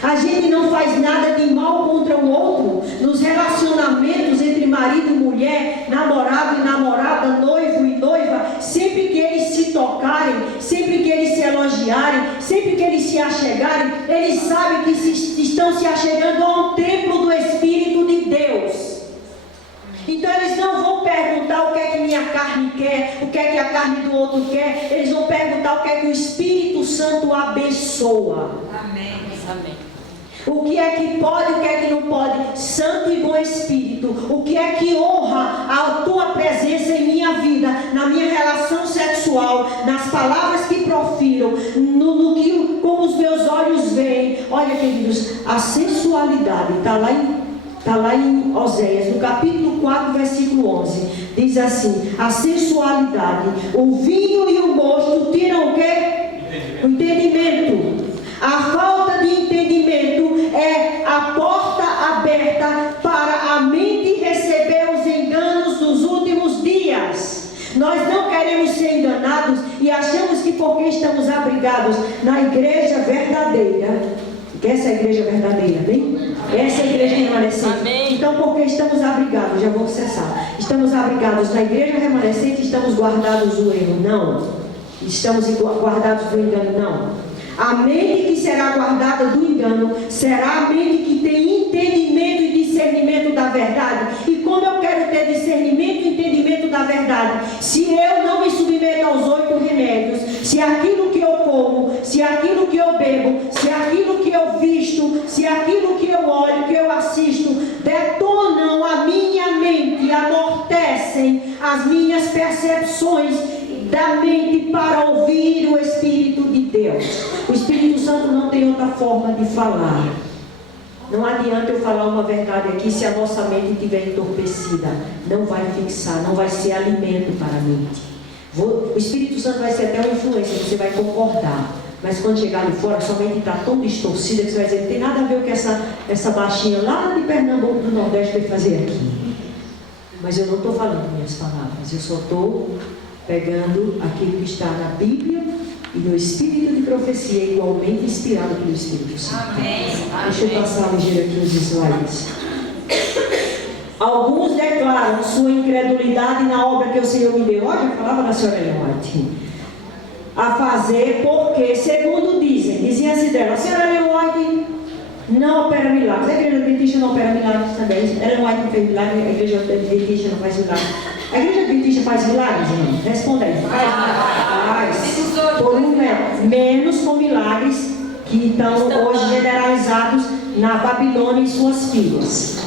A gente não faz nada de mal contra o outro. Nos relacionamentos entre marido e mulher, namorado e namorada, noivo e noiva, sempre que eles se tocarem, sempre que eles se elogiarem, sempre que eles se achegarem, eles sabem que estão se achegando a um templo do Espírito de Deus. Então eles não vão perguntar o que é que minha carne quer, o que é que a carne do outro quer. Eles vão perguntar o que é que o Espírito Santo abençoa. Amém. Amém. O que é que pode, o que é que não pode. Santo e bom Espírito, o que é que honra a tua presença em minha vida, na minha relação sexual, nas palavras que profiro, no que como os meus olhos veem. Olha, queridos, a sensualidade está lá em Oséias, no capítulo 4, versículo 11. Diz assim: a sensualidade, o vinho e o mosto tiram o quê? O entendimento. A falta de entendimento é a porta aberta para a mente receber os enganos dos últimos dias. Nós não queremos ser enganados e achamos que porque estamos abrigados na igreja verdadeira, que essa é a igreja verdadeira, bem? Essa é a igreja remanescente. Amém. Então, porque estamos abrigados, já vou cessar. Estamos abrigados na igreja remanescente, estamos guardados do erro? Não. Estamos guardados do engano? Não. A mente que será guardada do engano será a mente que tem entendimento e discernimento da verdade. E como eu quero ter discernimento e entendimento da verdade, se eu não me submeto aos 8 remédios, se aquilo que eu como, se aquilo que eu bebo, se aquilo que eu visto, se aquilo que eu olho, que eu assisto, detonam a minha mente, amortecem as minhas percepções da mente para ouvir o Espírito de Deus. O Espírito Santo não tem outra forma de falar. Não adianta eu falar uma verdade aqui se a nossa mente estiver entorpecida. Não vai fixar, não vai ser alimento para a mente. O Espírito Santo vai ser até uma influência, você vai concordar. Mas quando chegar ali fora, sua mente está tão distorcida que você vai dizer, não tem nada a ver com essa baixinha lá de Pernambuco do Nordeste vai fazer aqui. Mas eu não estou falando minhas palavras, eu só estou pegando aquilo que está na Bíblia e no Espírito de profecia, igualmente inspirado pelo Espírito Santo. Amém. Deixa eu passar ligeiro aqui os slides. Alguns declaram sua incredulidade na obra que o Senhor me deu. Olha, eu falava da senhora Ellen White. A fazer porque, segundo dizia assim dela, a senhora Ellen White não opera milagres. A igreja adventista não opera milagres também. Ellen White não fez milagres, a igreja adventista não faz milagres. A igreja adventista faz milagres, irmão? Responda aí. Faz. Por menos com milagres que estão hoje generalizados na Babilônia e suas filhas.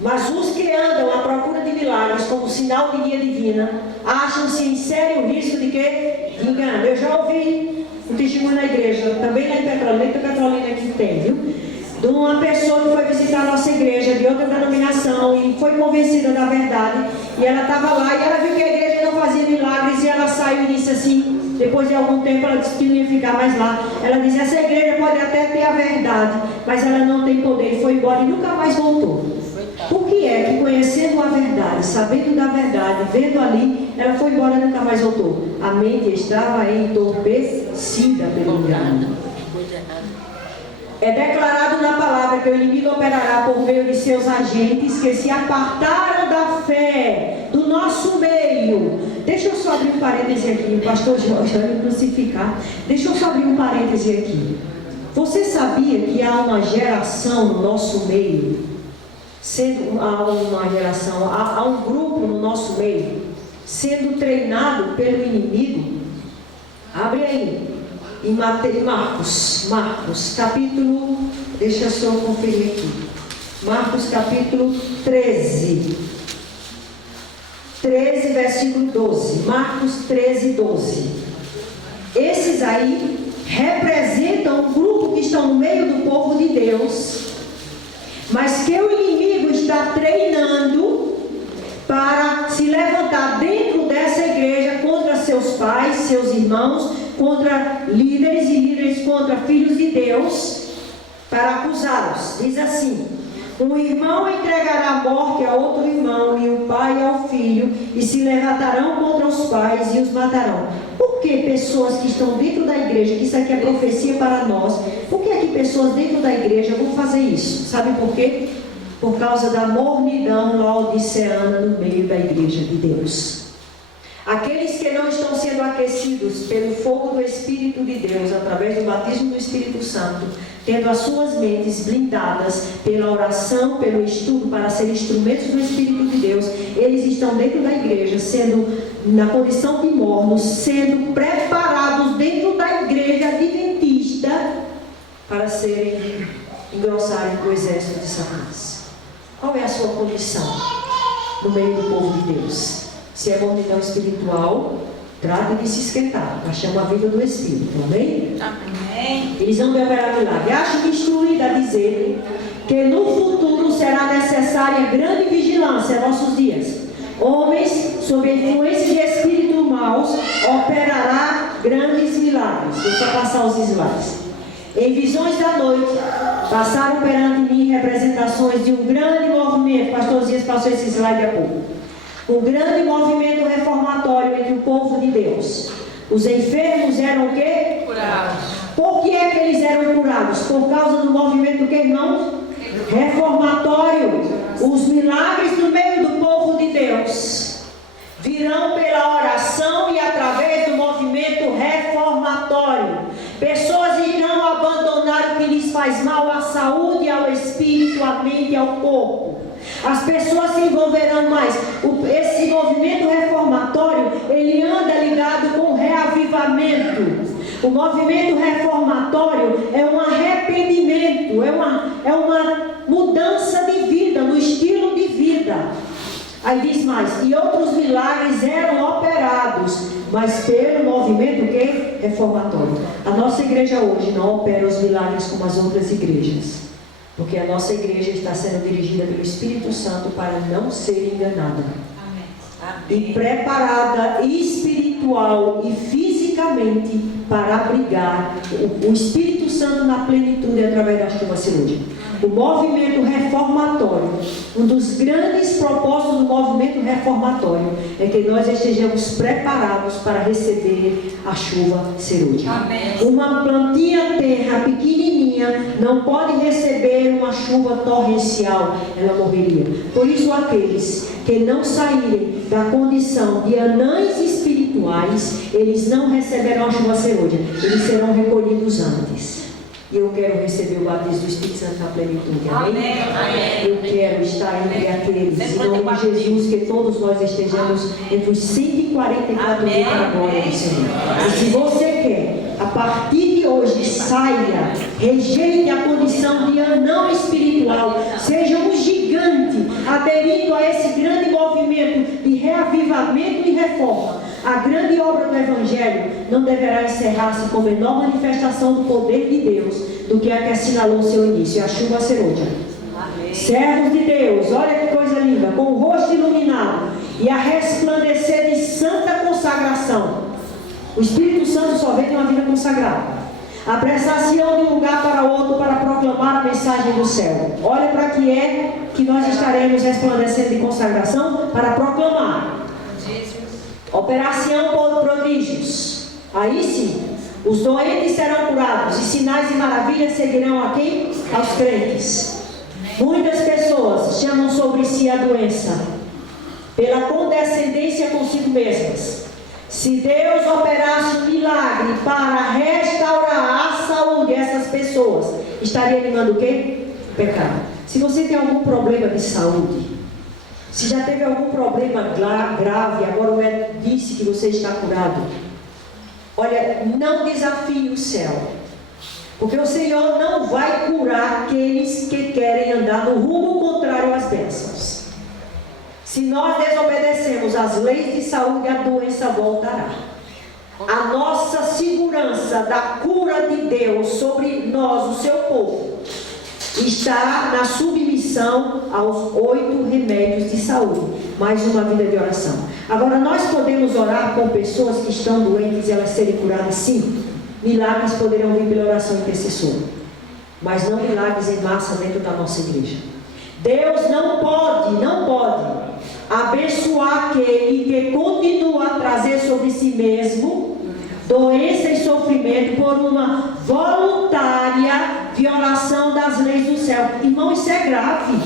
Mas os que andam à procura de milagres como sinal de guia divina, acham-se em sério risco de quê? De engano. Eu já ouvi um testemunho na igreja, também lá em Petrolina que tem, viu? De uma pessoa que foi visitar a nossa igreja, de outra denominação, e foi convencida da verdade, e ela estava lá, e ela viu que a igreja não fazia milagres, e ela saiu e disse assim, depois de algum tempo ela disse que não ia ficar mais lá. Ela disse, essa igreja pode até ter a verdade, mas ela não tem poder, e foi embora e nunca mais voltou. Por que é que conhecendo a verdade, sabendo da verdade, vendo ali, ela foi embora e nunca mais voltou? A mente estava entorpecida pelo engano. É declarado na palavra que o inimigo operará por meio de seus agentes que se apartaram da fé do nosso meio. Deixa eu só abrir um parêntese aqui, o pastor Jorge vai me crucificar. Deixa eu só abrir um parêntese aqui. Você sabia que há uma geração no nosso meio, há um grupo no nosso meio, sendo treinado pelo inimigo? Abre aí. Em Marcos capítulo, deixa eu só conferir aqui, Marcos capítulo 13, versículo 12, Marcos 13, 12, esses aí representam um grupo que estão no meio do povo de Deus, mas que o inimigo está treinando para se levantar dentro dessa igreja contra seus pais, seus irmãos, contra líderes e líderes contra filhos de Deus, para acusá-los. Diz assim: um irmão entregará a morte a outro irmão, e o pai ao filho, e se levantarão contra os pais e os matarão. Por que pessoas que estão dentro da igreja, que isso aqui é profecia para nós, por que é que pessoas dentro da igreja vão fazer isso? Sabe por quê? Por causa da mornidão laodiceana no meio da igreja de Deus. Aqueles que não estão sendo aquecidos pelo fogo do Espírito de Deus, através do batismo do Espírito Santo, tendo as suas mentes blindadas pela oração, pelo estudo, para serem instrumentos do Espírito de Deus, eles estão dentro da igreja, sendo na condição de mornos, sendo preparados dentro da igreja adventista para engrossarem o exército de Satanás. Qual é a sua condição no meio do povo de Deus? Se é mornidão espiritual, trate de se esquentar, a chama viva do Espírito, amém? Amém. Eles vão operar milagre. Acho-me instruída a dizer que no futuro será necessária grande vigilância em nossos dias. Homens, sob a influência de espíritos maus, operará grandes milagres. Deixa eu passar os slides. Em visões da noite, passaram perante mim representações de um grande movimento. Pastor Zias passou esse slide há pouco. Um grande movimento reformatório entre o povo de Deus. Os enfermos eram o quê? Curados. Por que é que eles eram curados? Por causa do movimento que, irmãos? Reformatório. Os milagres no meio do povo de Deus virão pela oração e através do movimento reformatório. Pessoas irão abandonar o que lhes faz mal à saúde, ao espírito, à mente e ao corpo. As pessoas se envolverão mais. Esse movimento reformatório, ele anda ligado com reavivamento. O movimento reformatório é um arrependimento, é uma mudança de vida, no estilo de vida. Aí diz mais, e outros milagres eram operados, mas pelo movimento que? Reformatório. A nossa igreja hoje não opera os milagres como as outras igrejas. Porque a nossa igreja está sendo dirigida pelo Espírito Santo para não ser enganada. Amém. E preparada espiritual e fisicamente fisicamente para abrigar o Espírito Santo na plenitude através da chuva cirúrgica. O movimento reformatório, um dos grandes propósitos do movimento reformatório é que nós estejamos preparados para receber a chuva cirúrgica. Amém. Uma plantinha terra pequenininha não pode receber uma chuva torrencial, ela morreria. Por isso, aqueles que não saírem da condição de anãs espirituais, eles não receberão a chuva cirúrgica, eles serão recolhidos antes. E eu quero receber o batismo do Espírito Santo na plenitude. Amém? Amém. Eu quero estar entre aqueles, em nome de Jesus, que todos nós estejamos entre os 144 mil para a glória do Senhor. E se você quer, a partir de hoje, saia, rejeite a condição de anão espiritual, seja um gigante, aderindo a esse grande movimento de reavivamento e reforma. A grande obra do Evangelho não deverá encerrar-se com menor manifestação do poder de Deus do que a que assinalou seu início, a chuva cirúrgica. Servos de Deus, olha que coisa linda, com o rosto iluminado e a resplandecer de santa consagração. O Espírito Santo só vem de uma vida consagrada. Apressar-se-ão de um lugar para outro para proclamar a mensagem do céu. Olha para que é que nós estaremos resplandecendo de consagração para proclamar. Operar-se-ão por prodígios. Aí sim, os doentes serão curados e sinais e maravilhas seguirão a quem? Aos crentes. Muitas pessoas chamam sobre si a doença pela condescendência consigo mesmas. Se Deus operasse um milagre para restaurar a saúde dessas pessoas, estaria animando o quê? Pecado. Se você tem algum problema de saúde, se já teve algum problema grave, agora o médico disse que você está curado, olha, não desafie o céu, porque o Senhor não vai curar aqueles que querem andar no rumo contrário às bênçãos. Se nós desobedecemos às leis de saúde, a doença voltará. A nossa segurança da cura de Deus sobre nós, o seu povo, está na submissão aos 8 remédios de saúde, mais uma vida de oração. Agora, nós podemos orar com pessoas que estão doentes e elas serem curadas, sim. Milagres poderão vir pela oração intercessora, mas não milagres em massa dentro da nossa igreja. Deus não pode abençoar aquele que continua a trazer sobre si mesmo doença e sofrimento por uma voluntária violação das leis do céu. Irmão, isso é grave.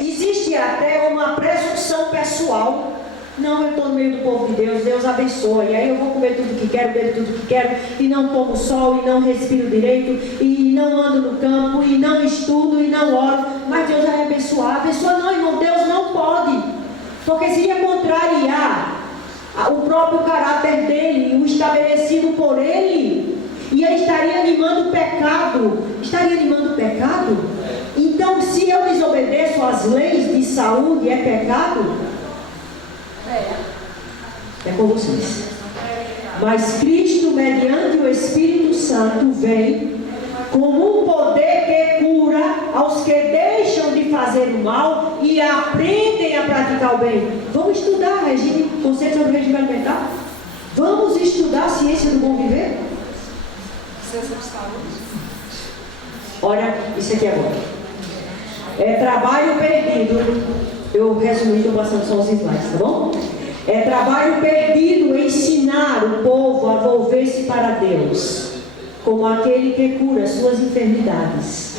Existe até uma presunção pessoal. Não, eu estou no meio do povo de Deus, Deus abençoa, e aí eu vou comer tudo que quero, beber tudo que quero, e não tomo sol, e não respiro direito, e não ando no campo, e não estudo, e não oro, mas Deus vai abençoar. Abençoa não, irmão, Deus não pode, porque seria contrariar o próprio caráter dele, o estabelecido por ele, e ele estaria animando o pecado. Então, se eu desobedeço às leis de saúde, é pecado? É com vocês. Mas Cristo, mediante o Espírito Santo, vem como um poder que cura aos que deixam de fazer o mal e aprendem a praticar o bem. Vamos estudar conceito sobre regime alimentar? Vamos estudar a ciência do bom viver? Olha isso aqui agora. É trabalho perdido. Eu resumi, estou passando só os slides, tá bom? É trabalho perdido ensinar o povo a volver-se para Deus, como aquele que cura suas enfermidades,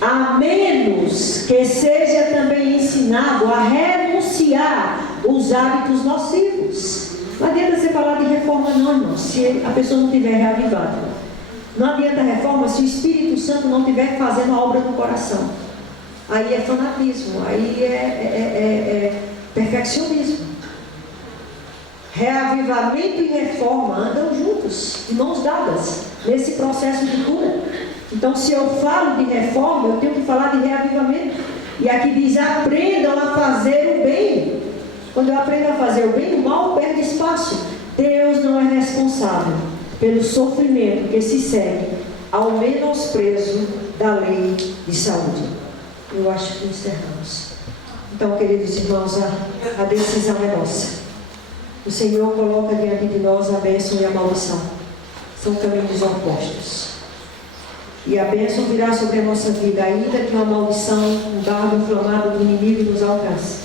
a menos que seja também ensinado a renunciar os hábitos nocivos. Não adianta você falar de reforma não, irmão, se a pessoa não estiver reavivada. Não adianta reforma se o Espírito Santo não estiver fazendo a obra no coração. Aí é fanatismo, aí é perfeccionismo. Reavivamento e reforma andam juntos, de mãos dadas, nesse processo de cura. Então, se eu falo de reforma, eu tenho que falar de reavivamento. E aqui diz, aprendam a fazer o bem. Quando eu aprendo a fazer o bem, o mal perde espaço. Deus não é responsável pelo sofrimento que se segue ao menosprezo da lei de saúde. Eu acho que encerramos. Então, queridos irmãos, a decisão é nossa. O Senhor coloca diante de nós a bênção e a maldição. São caminhos opostos. E a bênção virá sobre a nossa vida, ainda que uma maldição, um dardo inflamado do inimigo nos alcance.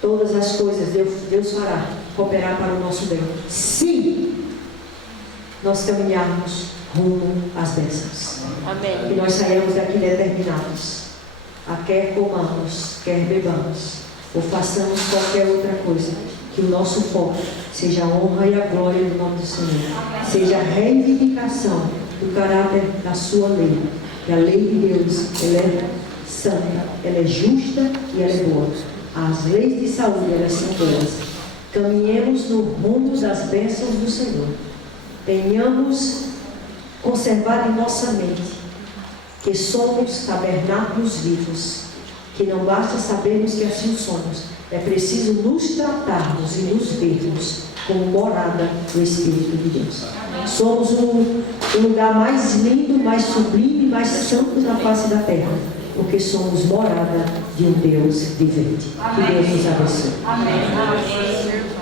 Todas as coisas Deus fará cooperar para o nosso bem. Se nós caminharmos rumo às bênçãos. Amém. Que nós saiamos daqui determinados. A quer comamos, quer bebamos, ou façamos qualquer outra coisa. Que o nosso foco seja a honra e a glória do nome do Senhor. Seja a reivindicação do caráter da sua lei. Que a lei de Deus, ela é santa, ela é justa e ela é boa. As leis de saúde, elas são boas. Caminhemos no rumo das bênçãos do Senhor. Tenhamos conservado em nossa mente que somos tabernáculos vivos. Que não basta sabermos que assim somos. É preciso nos tratarmos e nos vermos como morada do Espírito de Deus. Somos o lugar mais lindo, mais sublime, mais santo na face da terra. Porque somos morada de um Deus vivente. Que Deus nos abençoe. Amém.